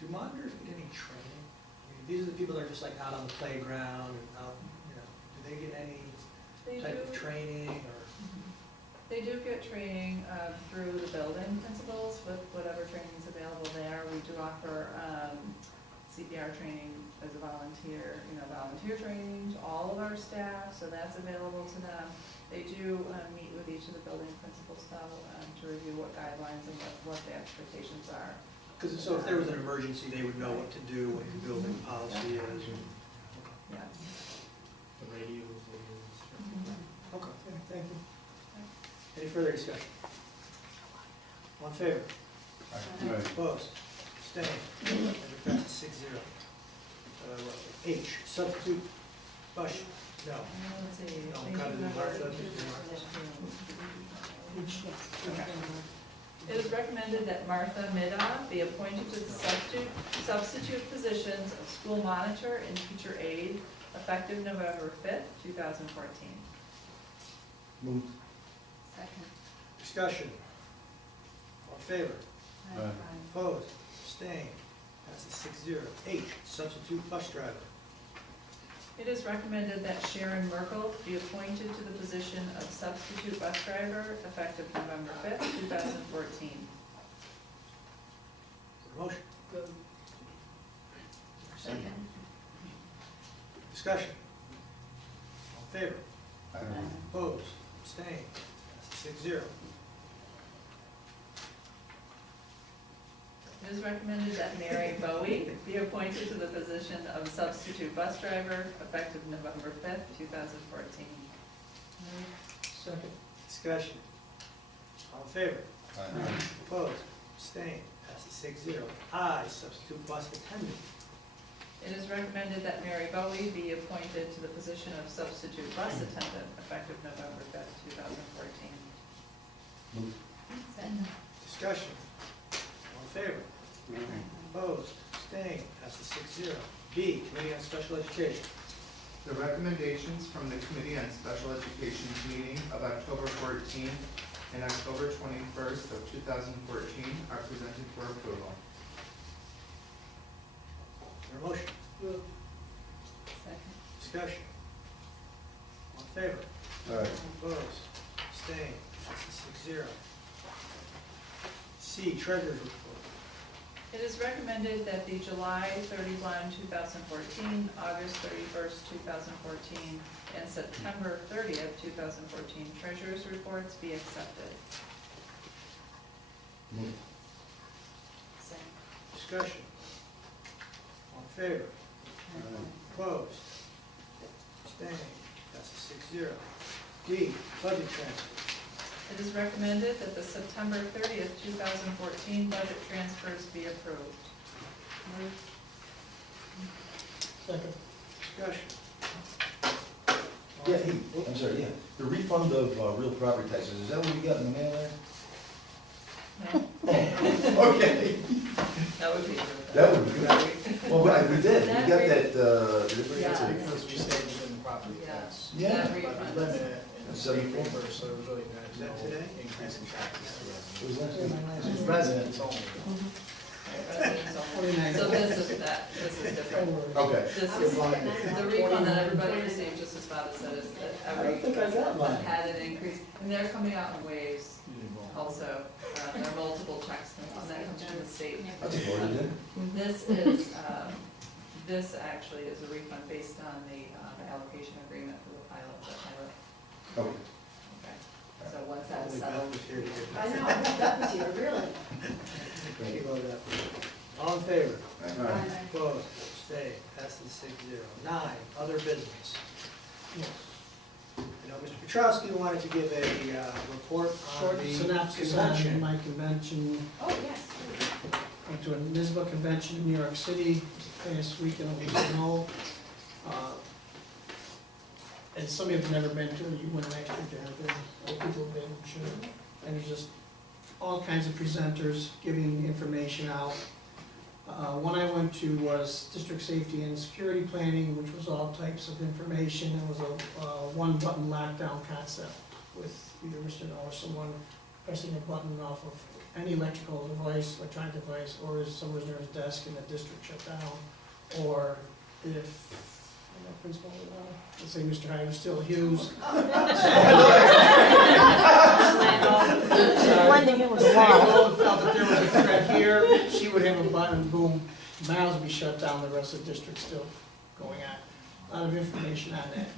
Do monitors get any training? I mean, these are the people that are just like out on the playground and out, do they get any They type of do- training or? They do get training through the building principals with whatever training is available there. We do offer CPR training as a volunteer, volunteer training to all of our staff, so that's available to them. They do meet with each of the building principals though, to review what guidelines and what the expectations are. Because, so if there was an emergency, they would know what to do, what the building policy is. Yeah. The radios they use. Okay, thank you. Any further discussion? All in favor? Right. Opposed? Abstained? Motion passes 6-0. H, substitute bus, no. Let's see. No, cut it in Martha, just do Martha. It is recommended that Martha Middaugh be appointed to the substitute positions of school monitor and teacher aide effective November 5th, 2014. Moved. Second. Discussion. All in favor? Aye. Opposed? Abstained? Passes 6-0. H, substitute bus driver. It is recommended that Sharon Merkel be appointed to the position of substitute bus driver effective November 5th, 2014. Motion. Second. Discussion. All in favor? Aye. Opposed? Abstained? Passes 6-0. It is recommended that Mary Bowie be appointed to the position of substitute bus driver effective November 5th, 2014. Second. Discussion. All in favor? Opposed? Abstained? Passes 6-0. I, substitute bus attendant. It is recommended that Mary Bowie be appointed to the position of substitute bus attendant effective November 5th, 2014. Moved. Second. Discussion. All in favor? Opposed? Abstained? Passes 6-0. B, Committee on Special Education. The recommendations from the Committee on Special Education's meeting of October 14th and October 21st of 2014 are presented for approval. Is there a motion? Second. Discussion. All in favor? Aye. Opposed? Abstained? Passes 6-0. C, Treasurer's Report. It is recommended that the July 31, 2014, August 31st, 2014, and September 30th, 2014 treasurer's reports be accepted. Moved. Second. Discussion. All in favor? Opposed? Abstained? Passes 6-0. D, Budget Transfer. It is recommended that the September 30th, 2014 budget transfers be approved. Second. Discussion. Yeah, hey, I'm sorry, yeah. The refund of real property taxes, is that what we got in the mail there? No, Okay. that would be approved. That would be good. Well, right, we did. We got that, Yeah. Because we stayed within property tax. Yeah. That But refund. we limit it and So you- reimburse, so there was really Is that today? no increase in taxes to It was residents. last week. It's residents only. Residents only. 29. So this is different. Okay. This is, the refund that everybody received, just as Bob said, is that every resident had an increase. And they're coming out in waves also. There are multiple checks, and that comes from the state. That's important, isn't it? This actually is a refund based on the allocation agreement for the pilot, Okay. Okay. So once that's Only Beth settled. was here to get I that. know, that was here, really. She voted up. All in favor? Aye. Opposed? Abstained? Passes 6-0. 9, other business. Yes. I know Mr. Petrowski wanted to give a report on Short the synopsis on convention. my convention. Oh, yes. Went to a NISBA convention in New York City this past week, and it was snow. And some of you have never been to it, you went next year, Jonathan, other people have been, I'm sure. And there's just all kinds of presenters giving information out. One I went to was district safety and security planning, which was all types of information. It was a one-button lockdown concept with either Mr. Know or someone pressing a button off of any electrical device, electronic device, or is someone's near his desk and the district shut down. Or if, I know Principal, let's say Mr. Hyde was still Hughes. Blending in with the If wall. Nicole felt that there was a threat here, she would have a button, boom, Miles would be shut down, the rest of the district still going on. A lot of information on that.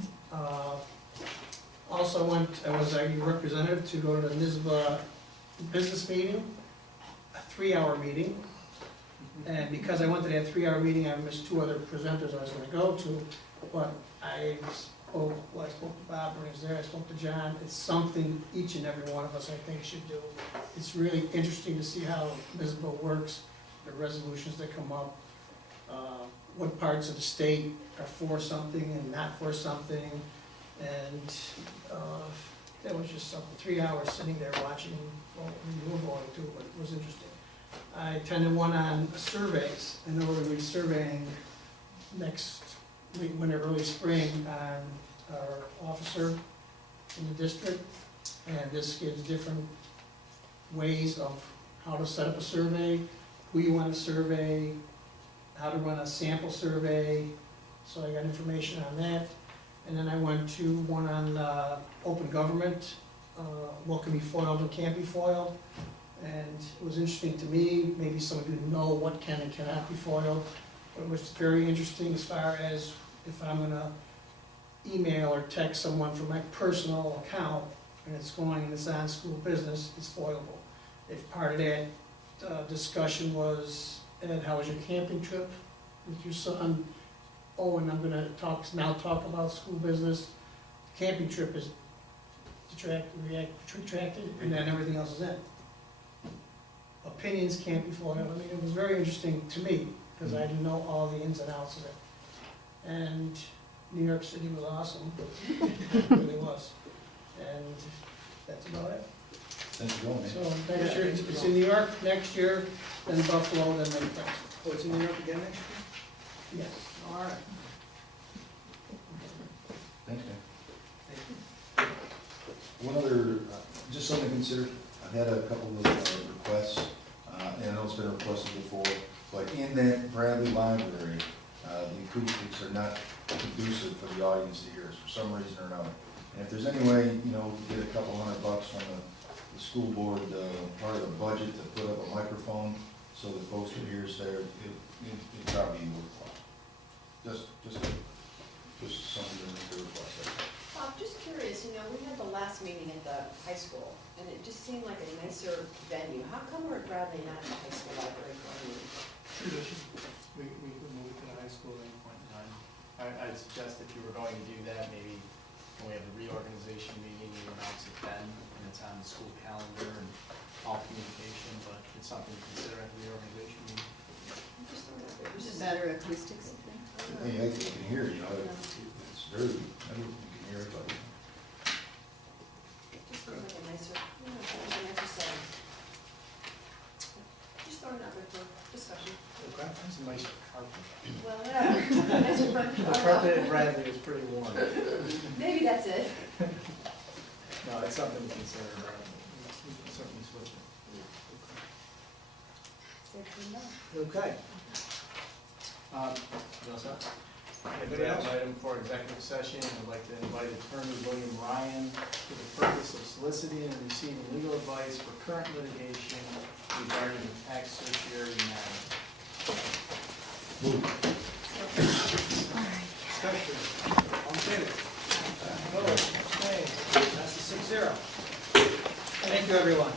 Also I was a representative to go to the NISBA business meeting, a 3-hour meeting. And because I went to that 3-hour meeting, I missed 2 other presenters I was gonna go to. But I spoke to Bob when he was there, I spoke to John. It's something each and every one of us, I think, should do. It's really interesting to see how NISBA works, the resolutions that come up, what parts of the state are for something and not for something. And that was just something, 3 hours sitting there watching, well, we were going to, but it was interesting. I attended one on surveys. I know we're going to be surveying next late winter, early spring on our officer in the district. And this gives different ways of how to set up a survey, who you want to survey, how to run a sample survey. So I got information on that. And then I went to one on open government, what can be foiled and can't be foiled. And it was interesting to me, maybe some of you know what can and cannot be foiled. But it was very interesting as far as if I'm gonna email or text someone from my personal account and it's going and it's on school business, it's foilable. If part of that discussion was, Ed, how was your camping trip with your son? Oh, and I'm gonna now talk about school business. Camping trip is retracted, and then everything else is in. Opinions can't be foiled. I mean, it was very interesting to me, because I didn't know all the ins and outs of it. And New York City was awesome. It really was. And that's about it. Thanks for going, man. So next year, it's in New York, next year, then Buffalo, then Lake Placid. Oh, it's in New York again next year? Yes. All right. Thanks, man. One other, just something to consider, I've had a couple of requests, and I know it's been requested before, but in that Bradley Library, the acoustics are not conducive for the audience to hear us for some reason or another. And if there's any way, you know, to get a couple $100 from the school board, part of the budget to put up a microphone so that folks can hear us there, it'd probably be worthwhile. Just something to request there. Bob, just curious, you know, we had the last meeting at the high school, and it just seemed like a nicer venue. How come we're at Bradley, not at the high school library for a meeting? Tradition. We could move to the high school at any point in time. I'd suggest if you were going to do that, maybe when we have the reorganization meeting, you announce it then, and it's on the school calendar and all communication, but it's something to consider at the reorganization meeting. I'm just throwing it out there. Is it better acoustics, I think? Hey, I can hear you, it's very, I mean, you can hear everybody. Just seems like a nicer, setting. Just throwing it out there for discussion. Okay. It's a nice carpet. Well, yeah, nicer for. The carpet at Bradley is pretty warm. Maybe that's it. No, it's something to consider, we can certainly switch it. Okay. You all set? Anybody else? Item for executive session, I'd like to invite Attorney William Ryan for the purpose of soliciting and receiving legal advice for current litigation regarding the tax certiorari matter. Discussion. All in favor? Opposed? Abstained? That's a 6-0. Thank you, everyone.